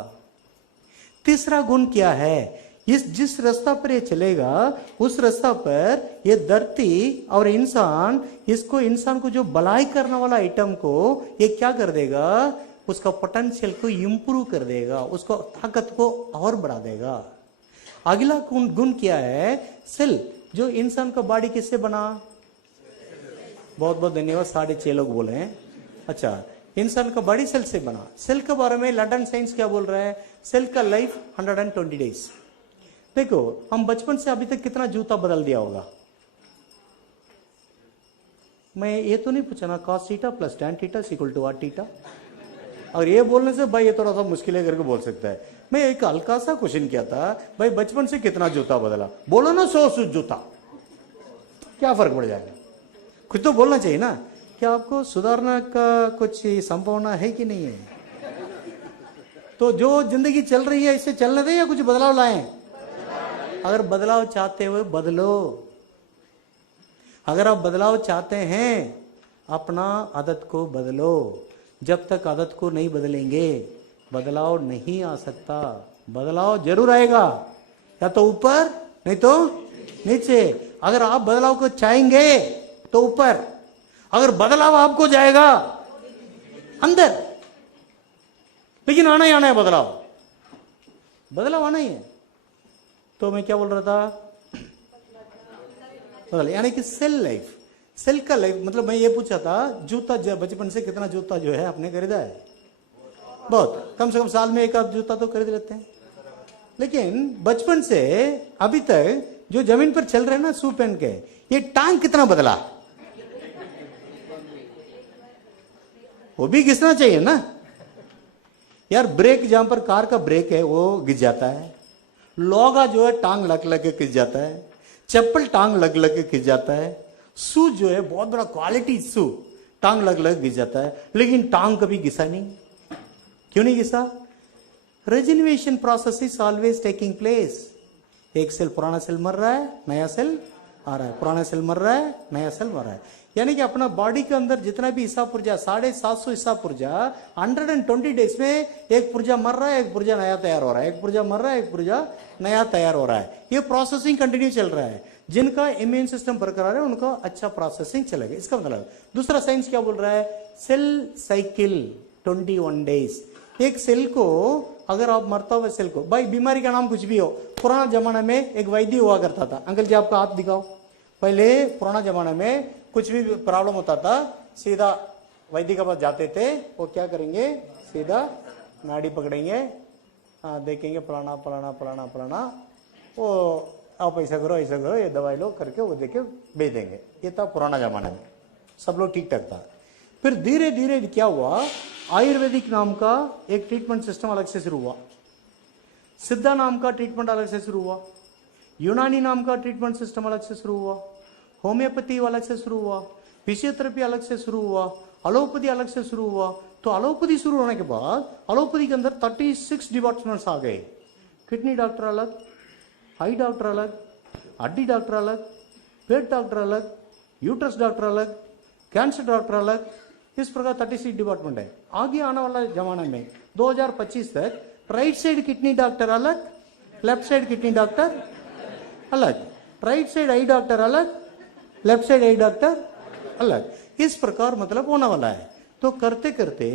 तीसरा गुण क्या है? इस जिस रास्ता पर ये चलेगा उस रास्ता पर ये धरती और इंसान इसको इंसान को जो भलाई करने वाला आइटम को ये क्या कर देगा, उसका पोटेंशियल को इंप्रूव कर देगा, उसको ताकत को और बढ़ा देगा। अगला गुण क्या है, सेल। जो इंसान का बॉडी किससे बना, बहुत बहुत धन्यवाद, 6.5 लोग बोले हैं। अच्छा, इंसान का बॉडी सेल से बना। सेल के बारे में लंदन साइंस क्या बोल रहा है, सेल का लाइफ 120 डेज। देखो हम बचपन से अभी तक कितना जूता बदल दिया होगा। मैं ये तो नहीं पूछा ना cos theta plus tan theta equal to r theta, और ये बोलने से भाई ये थोड़ा सा मुश्किल है करके बोल सकता है। मैं एक हल्का सा क्वेश्चन किया था, भाई बचपन से कितना जूता बदला, बोलो ना 100 जूता, क्या फर्क पड़ जाएगा, कुछ तो बोलना चाहिए ना। क्या आपको सुधारना का कुछ संभावना है कि नहीं है? तो जो जिंदगी चल रही है इससे चलने दें या कुछ बदलाव लाएं? अगर बदलाव चाहते हो बदलो। अगर आप बदलाव चाहते हैं अपना आदत को बदलो। जब तक आदत को नहीं बदलेंगे बदलाव नहीं आ सकता। बदलाव जरूर आएगा, या तो ऊपर नहीं तो नीचे। अगर आप बदलाव को चाहेंगे तो ऊपर, अगर बदलाव आपको जाएगा अंदर। लेकिन आना ही आना है, बदलाव आना ही है। तो मैं क्या बोल रहा था, बदल यानी कि सेल लाइफ, सेल का लाइफ मतलब मैं ये पूछा था जूता बचपन से कितना जूता जो है आपने खरीदा है? बहुत, कम से कम साल में एक आध जूता तो खरीद लेते हैं। लेकिन बचपन से अभी तक जो जमीन पर चल रहे हैं ना शू पहन के, ये टांग कितना बदला, वो भी घिसना चाहिए ना यार। ब्रेक जहां पर कार का ब्रेक है वो घिस जाता है, लोगा जो है टांग लग लग के घिस जाता है, चप्पल टांग लग लग के घिस जाता है, शू जो है बहुत बड़ा क्वालिटी शू टांग लग लग घिस जाता है, लेकिन टांग कभी घिसा नहीं। क्यों नहीं घिसा? Rejuvenation process is always taking place. एक सेल पुराना सेल मर रहा है, नया सेल आ रहा है, पुराना सेल मर रहा है, नया सेल मर रहा है। यानी कि अपना बॉडी के अंदर जितना भी हिस्सा पुर्जा 750 हिस्सा पुर्जा 120 डेज में एक पुर्जा मर रहा है, एक पुर्जा नया तैयार हो रहा है, एक पुर्जा मर रहा है, एक पुर्जा नया तैयार हो रहा है। ये प्रोसेसिंग कंटिन्यू चल रहा है। जिनका इम्यून सिस्टम बरकरार है उनका अच्छा प्रोसेसिंग चलेगा। इसका मतलब दूसरा साइंस क्या बोल रहा है, सेल साइकिल 21 डेज। एक सेल को अगर आप मरता हुआ सेल को, भाई बीमारी का नाम कुछ भी हो, पुराना जमाना में एक वैद्य हुआ करता था। अंकल जी आपका हाथ दिखाओ। पहले पुराना जमाना में कुछ भी प्रॉब्लम होता था सीधा वैद्य के पास जाते थे। वो क्या करेंगे, सीधा नाड़ी पकड़ेंगे, देखेंगे फलाना फलाना फलाना फलाना, वो आप ऐसा करो ये दवाई लो करके वो देके भेज देंगे। ये था पुराना जमाना में, सब लोग ठीक ठाक था। फिर धीरे धीरे क्या हुआ, आयुर्वेदिक नाम का एक ट्रीटमेंट सिस्टम अलग से शुरू हुआ, सिद्धा नाम का ट्रीटमेंट अलग से शुरू हुआ, यूनानी नाम का ट्रीटमेंट सिस्टम अलग से शुरू हुआ, होम्योपैथी अलग से शुरू हुआ, फिजियोथेरेपी अलग से शुरू हुआ, एलोपैथी अलग से शुरू हुआ। तो एलोपैथी शुरू होने के बाद एलोपैथी के अंदर 36 डिपार्टमेंट्स आ गए। किडनी डॉक्टर अलग, आई डॉक्टर अलग, हड्डी डॉक्टर अलग, पेट डॉक्टर अलग, यूट्रस डॉक्टर अलग, कैंसर डॉक्टर अलग। इस प्रकार 36 डिपार्टमेंट है। आगे आने वाला जमाना में 2025 तक राइट साइड किडनी डॉक्टर अलग, लेफ्ट साइड किडनी डॉक्टर अलग, राइट साइड आई डॉक्टर अलग, लेफ्ट साइड आई डॉक्टर अलग। इस प्रकार मतलब होने वाला है। तो करते करते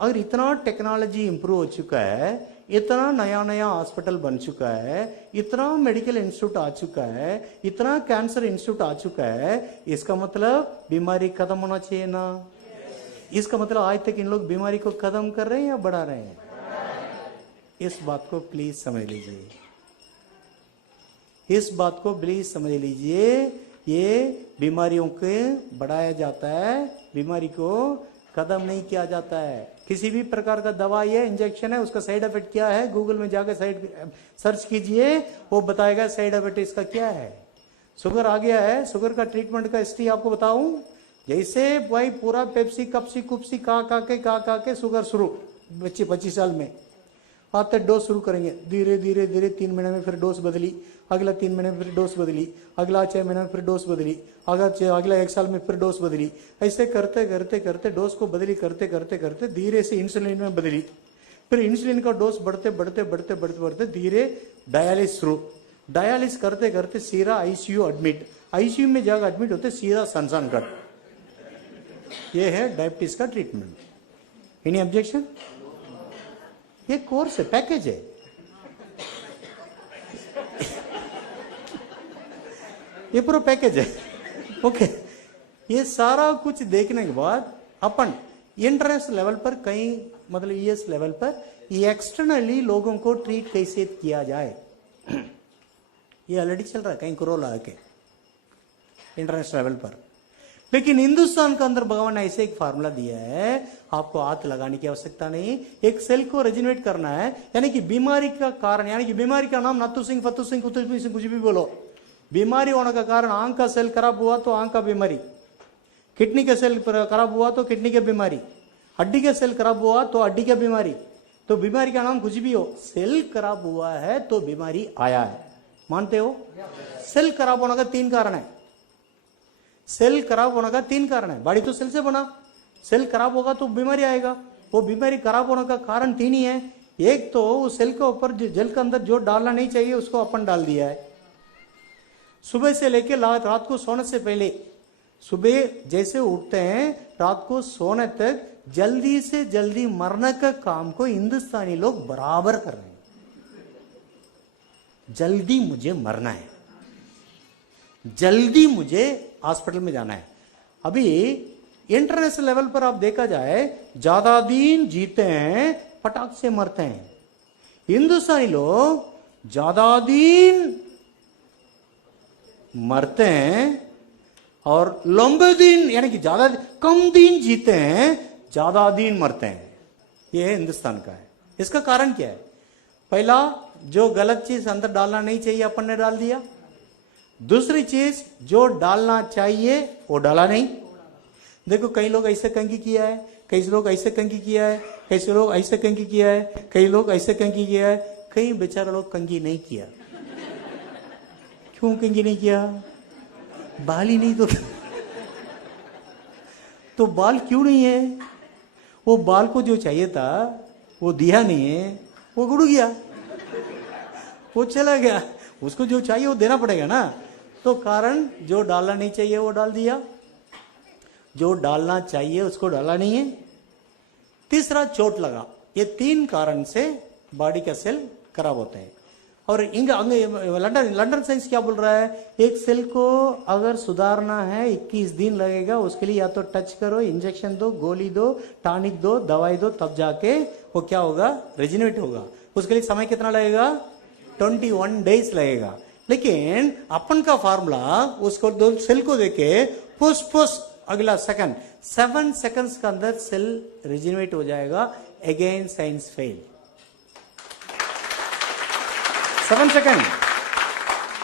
अगर इतना टेक्नोलॉजी इंप्रूव हो चुका है, इतना नया नया हॉस्पिटल बन चुका है, इतना मेडिकल इंस्टीट्यूट आ चुका है, इतना कैंसर इंस्टीट्यूट आ चुका है, इसका मतलब बीमारी खत्म होना चाहिए ना। इसका मतलब आज तक इन लोग बीमारी को खत्म कर रहे हैं या बढ़ा रहे हैं? इस बात को प्लीज समझ लीजिए, इस बात को प्लीज समझ लीजिए। ये बीमारियों को बढ़ाया जाता है, बीमारी को खत्म नहीं किया जाता है। किसी भी प्रकार का दवाई है, इंजेक्शन है, उसका साइड इफेक्ट क्या है, गूगल में जाकर सर्च कीजिए, वो बताएगा साइड इफेक्ट इसका क्या है। शुगर आ गया है, शुगर का ट्रीटमेंट का हिस्ट्री आपको बताऊं। जैसे भाई पूरा पेप्सी कपसी कुपसी का के शुगर शुरू, बच्चे 25 साल में आते डोज शुरू करेंगे, धीरे धीरे धीरे 3 महीने में फिर डोज बदली, अगला 3 महीने में फिर डोज बदली, अगला 6 महीने में फिर डोज बदली, अगला 1 साल में फिर डोज बदली। ऐसे करते करते करते डोज को बदली करते करते करते धीरे से इंसुलिन में बदली, फिर इंसुलिन का डोज बढ़ते बढ़ते बढ़ते बढ़ते बढ़ते धीरे डायलिस थ्रू, डायलिस करते करते सीधा आईसीयू एडमिट, आईसीयू में जाकर एडमिट होते सीधा सनसन कट। ये है डायबिटीज का ट्रीटमेंट। Any objection? ये कोर्स है, पैकेज है। ये पूरा पैकेज है। ओके, ये सारा कुछ देखने के बाद अपन इंटरनेशनल लेवल पर कहीं मतलब यूएस लेवल पर ये एक्सटर्नली लोगों को ट्रीट कैसे किया जाए, ये ऑलरेडी चल रहा है कहीं करोल आके इंटरनेशनल लेवल पर। लेकिन हिंदुस्तान के अंदर भगवान ने ऐसे एक फार्मूला दिया है, आपको हाथ लगाने की आवश्यकता नहीं, एक सेल को रेजिनेट करना है, यानी कि बीमारी का कारण, यानी कि बीमारी का नाम नत्थु सिंह, फत्तू सिंह, कुतुब सिंह, कुछ भी बोलो, बीमारी होने का कारण आंख का सेल खराब हुआ तो आंख का बीमारी, किडनी का सेल खराब हुआ तो किडनी की बीमारी, हड्डी का सेल खराब हुआ तो हड्डी की बीमारी। तो बीमारी का नाम कुछ भी हो, सेल खराब हुआ है तो बीमारी आया है, मानते हो? सेल खराब होने का 3 कारण है। सेल खराब होने का 3 कारण है। बॉडी तो सेल से बना, सेल खराब होगा तो बीमारी आएगा। वो बीमारी खराब होने का कारण 3 ही है। एक तो उस सेल के ऊपर जल के अंदर जो डालना नहीं चाहिए उसको अपन डाल दिया है। सुबह से लेके रात को सोने से पहले, सुबह जैसे उठते हैं रात को सोने तक जल्दी से जल्दी मरने का काम को हिंदुस्तानी लोग बराबर कर रहे हैं। जल्दी मुझे मरना है, जल्दी मुझे हॉस्पिटल में जाना है। अभी इंटरनेशनल लेवल पर आप देखा जाए, ज्यादा दिन जीते हैं फटाक से मरते हैं। हिंदुस्तानी लोग ज्यादा दिन मरते हैं और लंबे दिन, यानी कि ज्यादा कम दिन जीते हैं, ज्यादा दिन मरते हैं। यह है हिंदुस्तान का है। इसका कारण क्या है? पहला, जो गलत चीज अंदर डालना नहीं चाहिए अपन ने डाल दिया। दूसरी चीज, जो डालना चाहिए वो डाला नहीं। देखो कई लोग ऐसे कंघी किया है, कई लोग ऐसे कंघी किया है, कई लोग ऐसे कंघी किया है, कई लोग ऐसे कंघी किया है, कई बेचारा लोग कंघी नहीं किया। क्यों कंघी नहीं किया? बाल ही नहीं तो बाल क्यों नहीं है? वो बाल को जो चाहिए था वो दिया नहीं है, वो गुड़ गया, वो चला गया। उसको जो चाहिए वो देना पड़ेगा ना। तो कारण, जो डालना नहीं चाहिए वो डाल दिया, जो डालना चाहिए उसको डाला नहीं है। तीसरा, चोट लगा। ये 3 कारण से बॉडी का सेल खराब होते हैं। और लंदन साइंस क्या बोल रहा है? एक सेल को अगर सुधारना है 21 दिन लगेगा। उसके लिए या तो टच करो, इंजेक्शन दो, गोली दो, टॉनिक दो, दवाई दो, तब जाके वो क्या होगा? रेजिनेट होगा। उसके लिए समय कितना लगेगा? 21 डेज लगेगा। लेकिन अपन का फार्मूला, उसको दो सेल को देके पुश अगला सेकंड, 7 सेकंड्स के अंदर सेल रेजिनेट हो जाएगा। Again science fail. 7 सेकंड।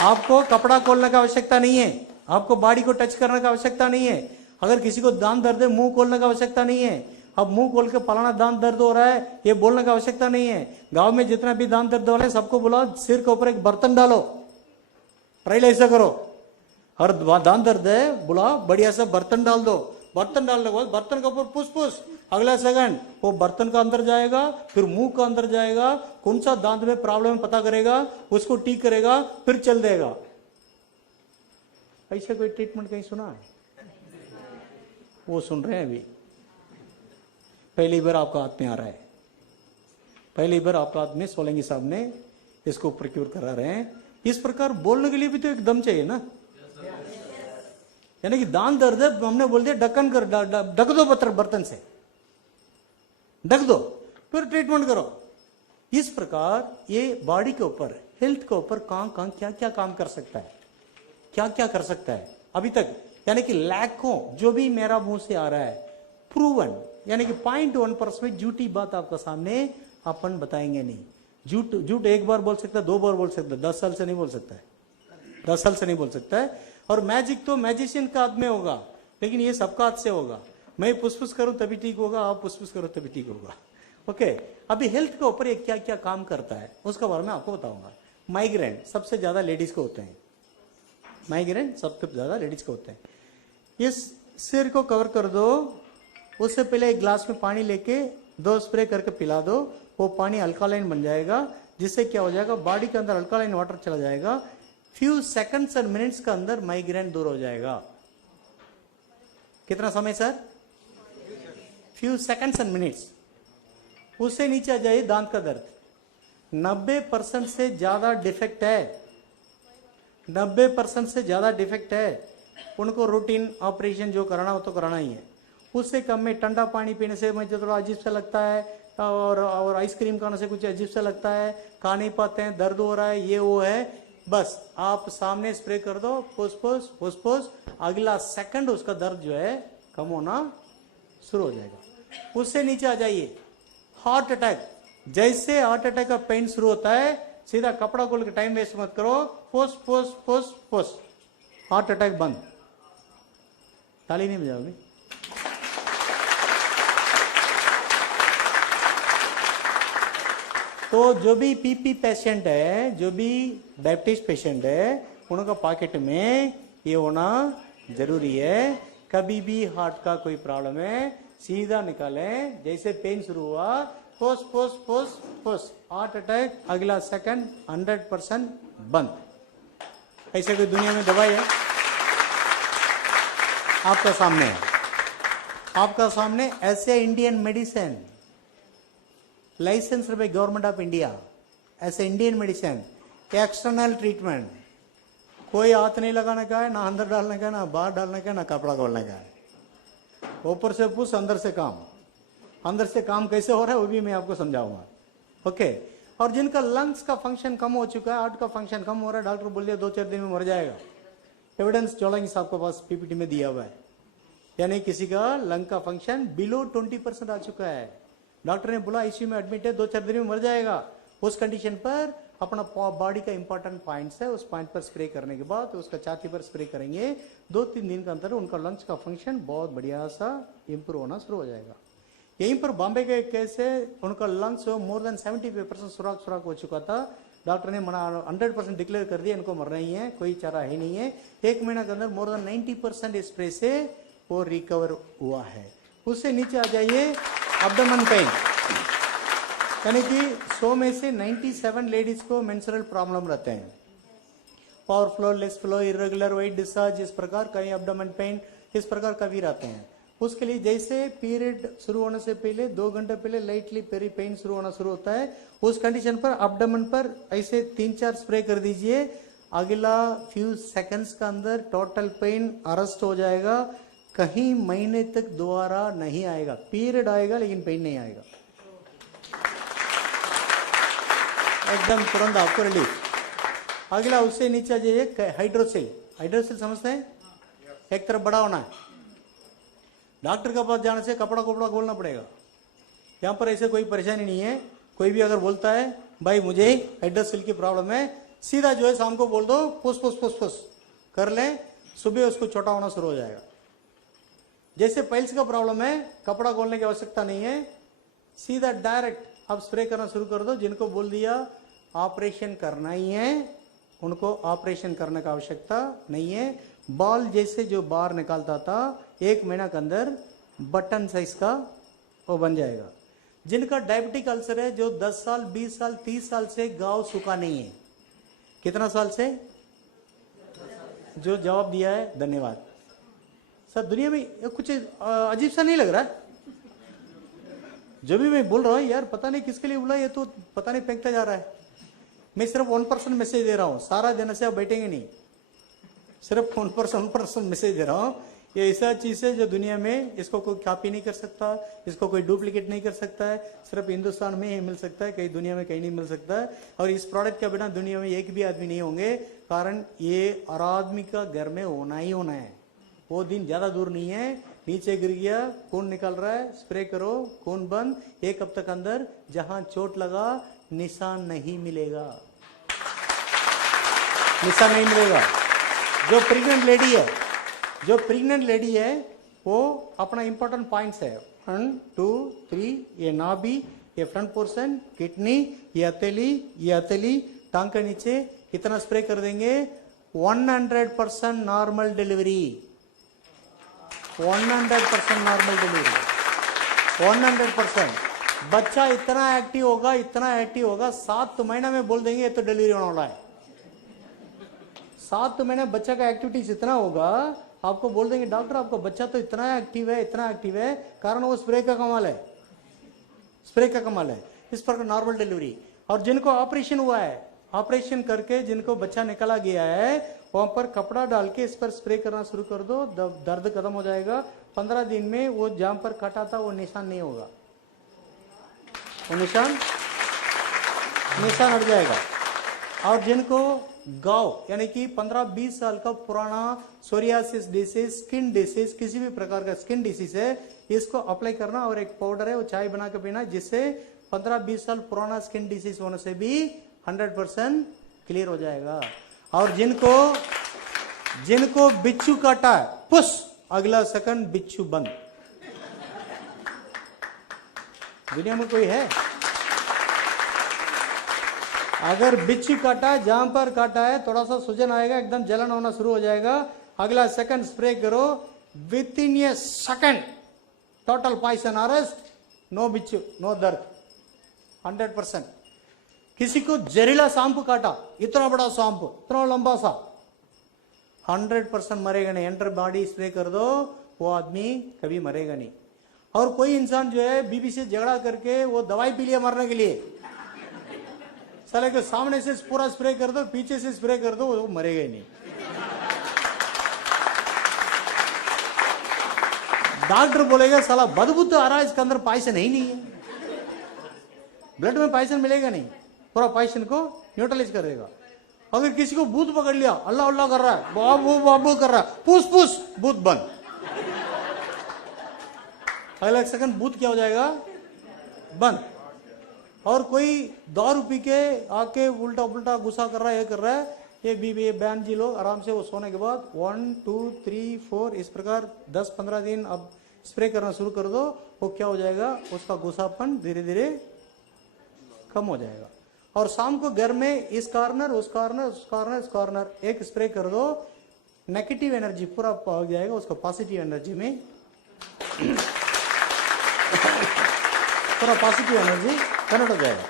आपको कपड़ा खोलने का आवश्यकता नहीं है, आपको बॉडी को टच करने का आवश्यकता नहीं है। अगर किसी को दांत दर्द है, मुंह खोलने का आवश्यकता नहीं है। अब मुंह खोल के फलाना दांत दर्द हो रहा है ये बोलने का आवश्यकता नहीं है। गांव में जितना भी दांत दर्द वाले सबको बुलाओ, सिर के ऊपर एक बर्तन डालो, ट्रायल ऐसा करो। हर दांत दर्द है, बुलाओ, बढ़िया सा बर्तन डाल दो। बर्तन डालने के बाद बर्तन के ऊपर पुश, अगला सेकंड वो बर्तन का अंदर जाएगा, फिर मुंह का अंदर जाएगा, कौन सा दांत में प्रॉब्लम पता करेगा, उसको ठीक करेगा, फिर चल देगा। ऐसा कोई ट्रीटमेंट कहीं सुना है? वो सुन रहे हैं अभी, पहली बार आपका हाथ में आ रहा है, पहली बार आपका हाथ में सोलंकी साहब ने इसको प्रोक्योर करा रहे हैं। इस प्रकार बोलने के लिए भी तो एक दम चाहिए ना। यानी कि दांत दर्द है, हमने बोल दिया ढक्कन कर, ढक दो बर्तन से, ढक दो, फिर ट्रीटमेंट करो। इस प्रकार ये बॉडी के ऊपर, हेल्थ के ऊपर क्या क्या काम कर सकता है, क्या क्या कर सकता है अभी तक, यानी कि लाखों, जो भी मेरा मुंह से आ रहा है प्रूवन, यानी कि 0.1% झूठी बात आपका सामने अपन बताएंगे नहीं। झूठ एक बार बोल सकता है, 2 बार बोल सकता है, 10 साल से नहीं बोल सकता है, 10 साल से नहीं बोल सकता है। और मैजिक तो मैजिशियन का हाथ में होगा, लेकिन ये सबका हाथ से होगा। मैं पुष्पुस करूं तभी ठीक होगा, आप पुष्पुस करो तभी ठीक होगा। ओके, अभी हेल्थ के ऊपर ये क्या क्या काम करता है उसका बारे में आपको बताऊंगा। माइग्रेन सबसे ज्यादा लेडीज को होते हैं, माइग्रेन सबसे ज्यादा लेडीज को होते हैं। इस सिर को कवर कर दो, उससे पहले एक ग्लास में पानी लेके 2 स्प्रे करके पिला दो, वो पानी अल्कालाइन बन जाएगा, जिससे क्या हो जाएगा, बॉडी के अंदर अल्कालाइन वाटर चला जाएगा, फ्यू सेकंड्स और मिनट्स के अंदर माइग्रेन दूर हो जाएगा। कितना समय sir? Few seconds and minutes. उससे नीचे आ जाइए, दांत का दर्द 90% से ज्यादा डिफेक्ट है, 90% से ज्यादा डिफेक्ट है, उनको रूटीन ऑपरेशन जो कराना हो तो कराना ही है। उससे कम में ठंडा पानी पीने से मुझे थोड़ा अजीब सा लगता है, और आइसक्रीम खाने से कुछ अजीब सा लगता है, खा नहीं पाते हैं, दर्द हो रहा है, ये वो है, बस आप सामने स्प्रे कर दो, फुस फुस फुस फुस, अगला सेकंड उसका दर्द जो है कम होना शुरू हो जाएगा। उससे नीचे आ जाइए, हार्ट अटैक। जैसे हार्ट अटैक का पेन शुरू होता है, सीधा कपड़ा खोल के, टाइम वेस्ट मत करो, फुस फुस फुस फुस, हार्ट अटैक बंद। ताली नहीं बजाओगे? तो जो भी पीपी पेशेंट है, जो भी डायबिटीज पेशेंट है, उनका पॉकेट में ये होना जरूरी है। कभी भी हार्ट का कोई प्रॉब्लम है, सीधा निकालें, जैसे पेन शुरू हुआ, फुस फुस फुस फुस, हार्ट अटैक अगला सेकंड 100% बंद। ऐसे कोई दुनिया में दवाई है? आपका सामने है, आपका सामने ऐसे Indian medicine licensed by government of India, ऐसे इंडियन मेडिसिन, एक्सटर्नल ट्रीटमेंट, कोई हाथ नहीं लगाने का है, ना अंदर डालने का है, ना बाहर डालने का है, ना कपड़ा खोलने का है, ऊपर से पुश, अंदर से काम। अंदर से काम कैसे हो रहा है वो भी मैं आपको समझाऊंगा, ओके। और जिनका लंग्स का फंक्शन कम हो चुका है, हार्ट का फंक्शन कम हो रहा है, डॉक्टर बोल दिया 2-4 दिन में मर जाएगा, एविडेंस चौड़ाई आपके पास पीपीटी में दिया हुआ है, यानी किसी का लंग का फंक्शन बिलो 20% आ चुका है, डॉक्टर ने बोला आईसीयू में एडमिट है, 2-4 दिन में मर जाएगा, उस कंडीशन पर अपना बॉडी का इंपॉर्टेंट पॉइंट्स है, उस पॉइंट पर स्प्रे करने के बाद उसका छाती पर स्प्रे करेंगे, 2-3 दिन के अंदर उनका लंग्स का फंक्शन बहुत बढ़िया सा इंप्रूव होना शुरू हो जाएगा। यहीं पर बॉम्बे के केस है, उनका लंग्स मोर देन 75% सुराख हो चुका था, डॉक्टर ने मना 100% डिक्लेयर कर दिया इनको मरना ही है, कोई चारा ही नहीं है। 1 महीना के अंदर मोर देन 90% स्प्रे से वो रिकवर हुआ है। उससे नीचे आ जाइए, एब्डोमेन पेन, यानी कि 100 में से 97 लेडीज को मेंस्ट्रुअल प्रॉब्लम रहते हैं, power flow, less flow, irregular wet discharge, इस प्रकार कई एब्डोमेन पेन इस प्रकार का भी रहते हैं। उसके लिए जैसे पीरियड शुरू होने से पहले 2 घंटे पहले लाइटली पेरी पेन शुरू होना शुरू होता है, उस कंडीशन पर एब्डोमेन पर ऐसे 3-4 स्प्रे कर दीजिए, अगला फ्यू सेकंड्स का अंदर टोटल पेन अरेस्ट हो जाएगा, कहीं महीने तक दोबारा नहीं आएगा, पीरियड आएगा लेकिन पेन नहीं आएगा, एकदम तुरंत आपको रिलीफ। अगला उससे नीचे आ जाइए, हाइड्रोसिल। हाइड्रोसिल समझते हैं? एक तरफ बड़ा होना है, डॉक्टर के पास जाने से कपड़ा खोलना पड़ेगा, यहाँ पर ऐसे कोई परेशानी नहीं है। कोई भी अगर बोलता है भाई मुझे हाइड्रोसिल की प्रॉब्लम है, सीधा जो है शाम को बोल दो, फुस फुस फुस फुस कर लें, सुबह उसको छोटा होना शुरू हो जाएगा। जैसे पाइल्स का प्रॉब्लम है, कपड़ा खोलने की आवश्यकता नहीं है, सीधा डायरेक्ट आप स्प्रे करना शुरू कर दो। जिनको बोल दिया ऑपरेशन करना ही है, उनको ऑपरेशन करने का आवश्यकता नहीं है। बॉल जैसे जो बाहर निकालता था, 1 महीना के अंदर बटन साइज का वो बन जाएगा। जिनका डायबिटिक अल्सर है, जो 10 साल 20 साल 30 साल से घाव सूखा नहीं है, कितना साल से? जो जवाब दिया है धन्यवाद सर। दुनिया में कुछ अजीब सा नहीं लग रहा है जो भी मैं बोल रहा हूं, यार पता नहीं किसके लिए बोला, ये तो पता नहीं फेंकता जा रहा है। मैं सिर्फ 1% मैसेज दे रहा हूं, सारा देने से आप बैठेंगे नहीं, सिर्फ 1% मैसेज दे रहा हूं। ये ऐसा चीज है जो दुनिया में इसको कोई कॉपी नहीं कर सकता, इसको कोई डुप्लीकेट नहीं कर सकता है, सिर्फ हिंदुस्तान में ही मिल सकता है, कहीं दुनिया में कहीं नहीं मिल सकता है। और इस प्रोडक्ट के बिना दुनिया में एक भी आदमी नहीं होंगे, कारण ये हर आदमी का घर में होना ही होना है। वो दिन ज्यादा दूर नहीं है, नीचे गिर गया, खून निकल रहा है, स्प्रे करो, खून बंद, 1 हफ्ते के अंदर जहां चोट लगा निशान नहीं मिलेगा, निशान नहीं मिलेगा। जो प्रेग्नेंट लेडी है वो अपना इंपॉर्टेंट पॉइंट्स है 1 2 3, ये नाभि, ये फ्रंट पोर्शन, किडनी, ये हथेली, टांग के नीचे, कितना स्प्रे कर देंगे? 100% नॉर्मल डिलीवरी, 100% नॉर्मल डिलीवरी, 100%। बच्चा इतना एक्टिव होगा 7 महीना में बोल देंगे ये तो डिलीवरी होने वाला है। 7 महीने बच्चा का एक्टिविटीज इतना होगा, आपको बोल देंगे डॉक्टर आपका बच्चा तो इतना एक्टिव है, कारण वो स्प्रे का कमाल है, इस पर नॉर्मल डिलीवरी। और जिनको ऑपरेशन हुआ है, ऑपरेशन करके जिनको बच्चा निकाला गया है, वहां पर कपड़ा डाल के इस पर स्प्रे करना शुरू कर दो, दर्द खत्म हो जाएगा। 15 दिन में वो जहां पर काटा था वो निशान नहीं होगा, वो निशान हट जाएगा। और जिनको गाव यानी कि 15-20 साल का पुराना सोरियासिस डिसीज, स्किन डिसीज, किसी भी प्रकार का स्किन डिसीज है, इसको अप्लाई करना। और एक पाउडर है वो चाय बना के पीना, जिससे 15-20 साल पुराना स्किन डिसीज होने से भी 100% क्लियर हो जाएगा। और जिनको बिच्छू काटा है, पुश, अगला सेकंड बिच्छू बंद। दुनिया में कोई है? अगर बिच्छू काटा है, जहां पर काटा है थोड़ा सा सूजन आएगा, एकदम जलन होना शुरू हो जाएगा, अगला सेकंड स्प्रे करो, within a second total poison arrest, no बिच्छू, नो दर्द, 100%। किसी को जहरीला सांप काटा, इतना बड़ा सांप, इतना लंबा सा, 100% मरेगा नहीं। एंटर बॉडी स्प्रे कर दो, वो आदमी कभी मरेगा नहीं। और कोई इंसान जो है बीबी से झगड़ा करके वो दवाई पी लिया मरने के लिए, साले के सामने से पूरा स्प्रे कर दो, पीछे से स्प्रे कर दो, वो मरेगा ही नहीं। डॉक्टर बोलेगा साला बदबू तो आ रहा है, इसके अंदर पॉइजन ही नहीं है, ब्लड में पॉइजन मिलेगा नहीं, पूरा पॉइजन को न्यूट्रलाइज कर देगा। अगर किसी को भूत पकड़ लिया, अल्लाह अल्लाह कर रहा है, बाबू बाबू कर रहा है, पुश पुश, भूत बंद, अगला सेकंड भूत क्या हो जाएगा? बंद। और कोई दारू पी के आके उल्टा उल्टा गुस्सा कर रहा है, ये कर रहा है, ये बीबी बहन जी लोग आराम से वो सोने के बाद 1 2 3 4 इस प्रकार 10-15 दिन अब स्प्रे करना शुरू कर दो, वो क्या हो जाएगा? उसका गुस्सापन धीरे धीरे कम हो जाएगा। और शाम को घर में इस कॉर्नर उस कॉर्नर उस कॉर्नर इस कॉर्नर एक स्प्रे कर दो, नेगेटिव एनर्जी पूरा हो जाएगा, उसको पॉजिटिव एनर्जी में पूरा पॉजिटिव एनर्जी कन्वर्ट हो जाएगा।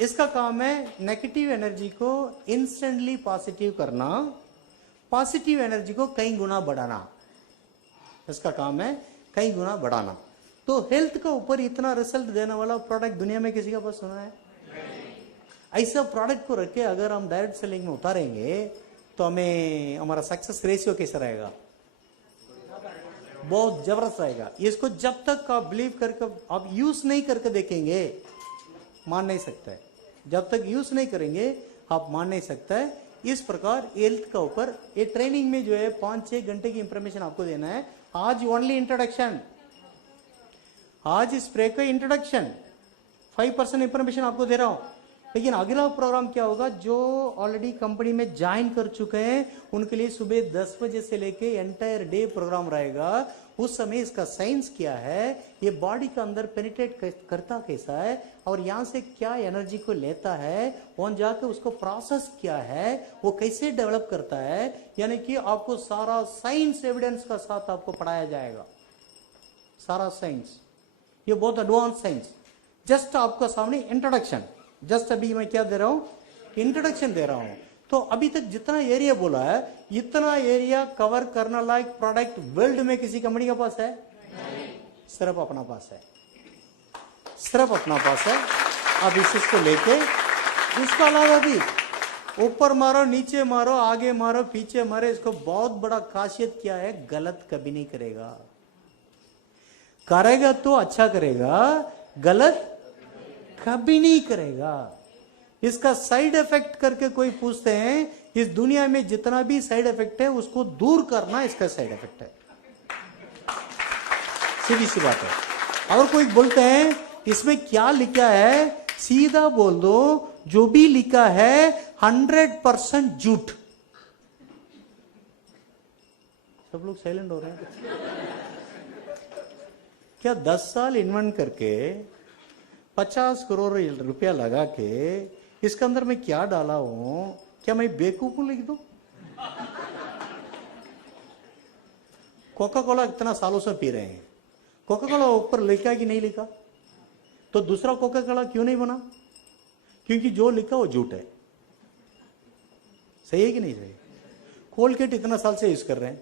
इसका काम है नेगेटिव एनर्जी को इंस्टेंटली पॉजिटिव करना, पॉजिटिव एनर्जी को कई गुना बढ़ाना, इसका काम है कई गुना बढ़ाना। तो हेल्थ के ऊपर इतना रिजल्ट देने वाला प्रोडक्ट दुनिया में किसी का पास सुना है? ऐसा प्रोडक्ट को रख के अगर हम डायरेक्ट सेलिंग में उतारेंगे तो हमें हमारा सक्सेस रेशियो कैसा रहेगा? बहुत जबरदस्त रहेगा। इसको जब तक आप बिलीव करके आप यूज नहीं करके देखेंगे मान नहीं सकता है, जब तक यूज नहीं करेंगे आप मान नहीं सकता है। इस प्रकार हेल्थ का ऊपर ये ट्रेनिंग में जो है 5-6 घंटे की इंफॉर्मेशन आपको देना है। आज ओनली इंट्रोडक्शन, आज स्प्रे का इंट्रोडक्शन 5% इंफॉर्मेशन आपको दे रहा हूं, लेकिन अगला प्रोग्राम क्या होगा? जो ऑलरेडी कंपनी में ज्वाइन कर चुके हैं उनके लिए सुबह 10 बजे से लेके एंटायर डे प्रोग्राम रहेगा। उस समय इसका साइंस क्या है, ये बॉडी का अंदर पेनिट्रेट करता कैसा है और यहां से क्या एनर्जी को लेता है, वहां जाके उसको प्रोसेस क्या है, वो कैसे डेवलप करता है, यानी कि आपको सारा साइंस एविडेंस का साथ आपको पढ़ाया जाएगा, सारा साइंस। ये बहुत एडवांस साइंस। जस्ट आपका सामने इंट्रोडक्शन, जस्ट अभी मैं क्या दे रहा हूं? इंट्रोडक्शन दे रहा हूं। तो अभी तक जितना एरिया बोला है, इतना एरिया कवर करना लायक प्रोडक्ट वर्ल्ड में किसी कंपनी के पास है? सिर्फ अपना पास है, सिर्फ अपना पास है। अब इस चीज को लेके, इसका अलावा भी ऊपर मारो, नीचे मारो, आगे मारो, पीछे मारो, इसको बहुत बड़ा खासियत क्या है? गलत कभी नहीं करेगा, करेगा तो अच्छा करेगा, गलत कभी नहीं करेगा। इसका साइड इफेक्ट करके कोई पूछते हैं, इस दुनिया में जितना भी साइड इफेक्ट है उसको दूर करना इसका साइड इफेक्ट है, सीधी सी बात है। और कोई बोलते हैं इसमें क्या लिखा है, सीधा बोल दो, जो भी लिखा है 100% झूठ। सब लोग साइलेंट हो रहे हैं। क्या 10 साल इन्वेंट करके 50 करोड़ रुपया लगा के इसके अंदर मैं क्या डाला हूं, क्या मैं बेवकूफ को लिख दूं? कोका कोला इतना सालों से पी रहे हैं, कोका कोला ऊपर लिखा कि नहीं लिखा? तो दूसरा कोका कोला क्यों नहीं बना? क्योंकि जो लिखा वो झूठ है। सही है कि नहीं सही? कोलगेट इतना साल से यूज कर रहे हैं,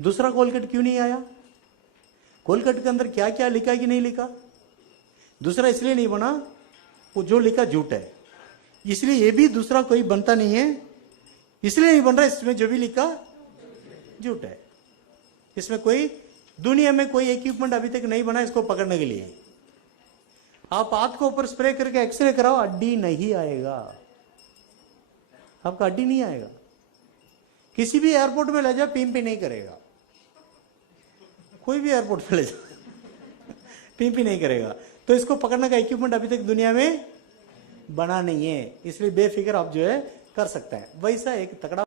दूसरा कोलगेट क्यों नहीं आया? कोलगेट के अंदर क्या क्या लिखा है कि नहीं लिखा? दूसरा इसलिए नहीं बना, वो जो लिखा झूठ है, इसलिए ये भी दूसरा कोई बनता नहीं है, इसलिए नहीं बन रहा, इसमें जो भी लिखा झूठ है। इसमें कोई दुनिया में कोई इक्विपमेंट अभी तक नहीं बना इसको पकड़ने के लिए। आप हाथ को ऊपर स्प्रे करके एक्सरे कराओ, हड्डी नहीं आएगा, आपका हड्डी नहीं आएगा। किसी भी एयरपोर्ट में ले जाओ, पीम नहीं करेगा, कोई भी एयरपोर्ट पे ले जाओ पीम नहीं करेगा। तो इसको पकड़ने का इक्विपमेंट अभी तक दुनिया में बना नहीं है, इसलिए बेफिक्र आप जो है कर सकते हैं। वैसा एक तगड़ा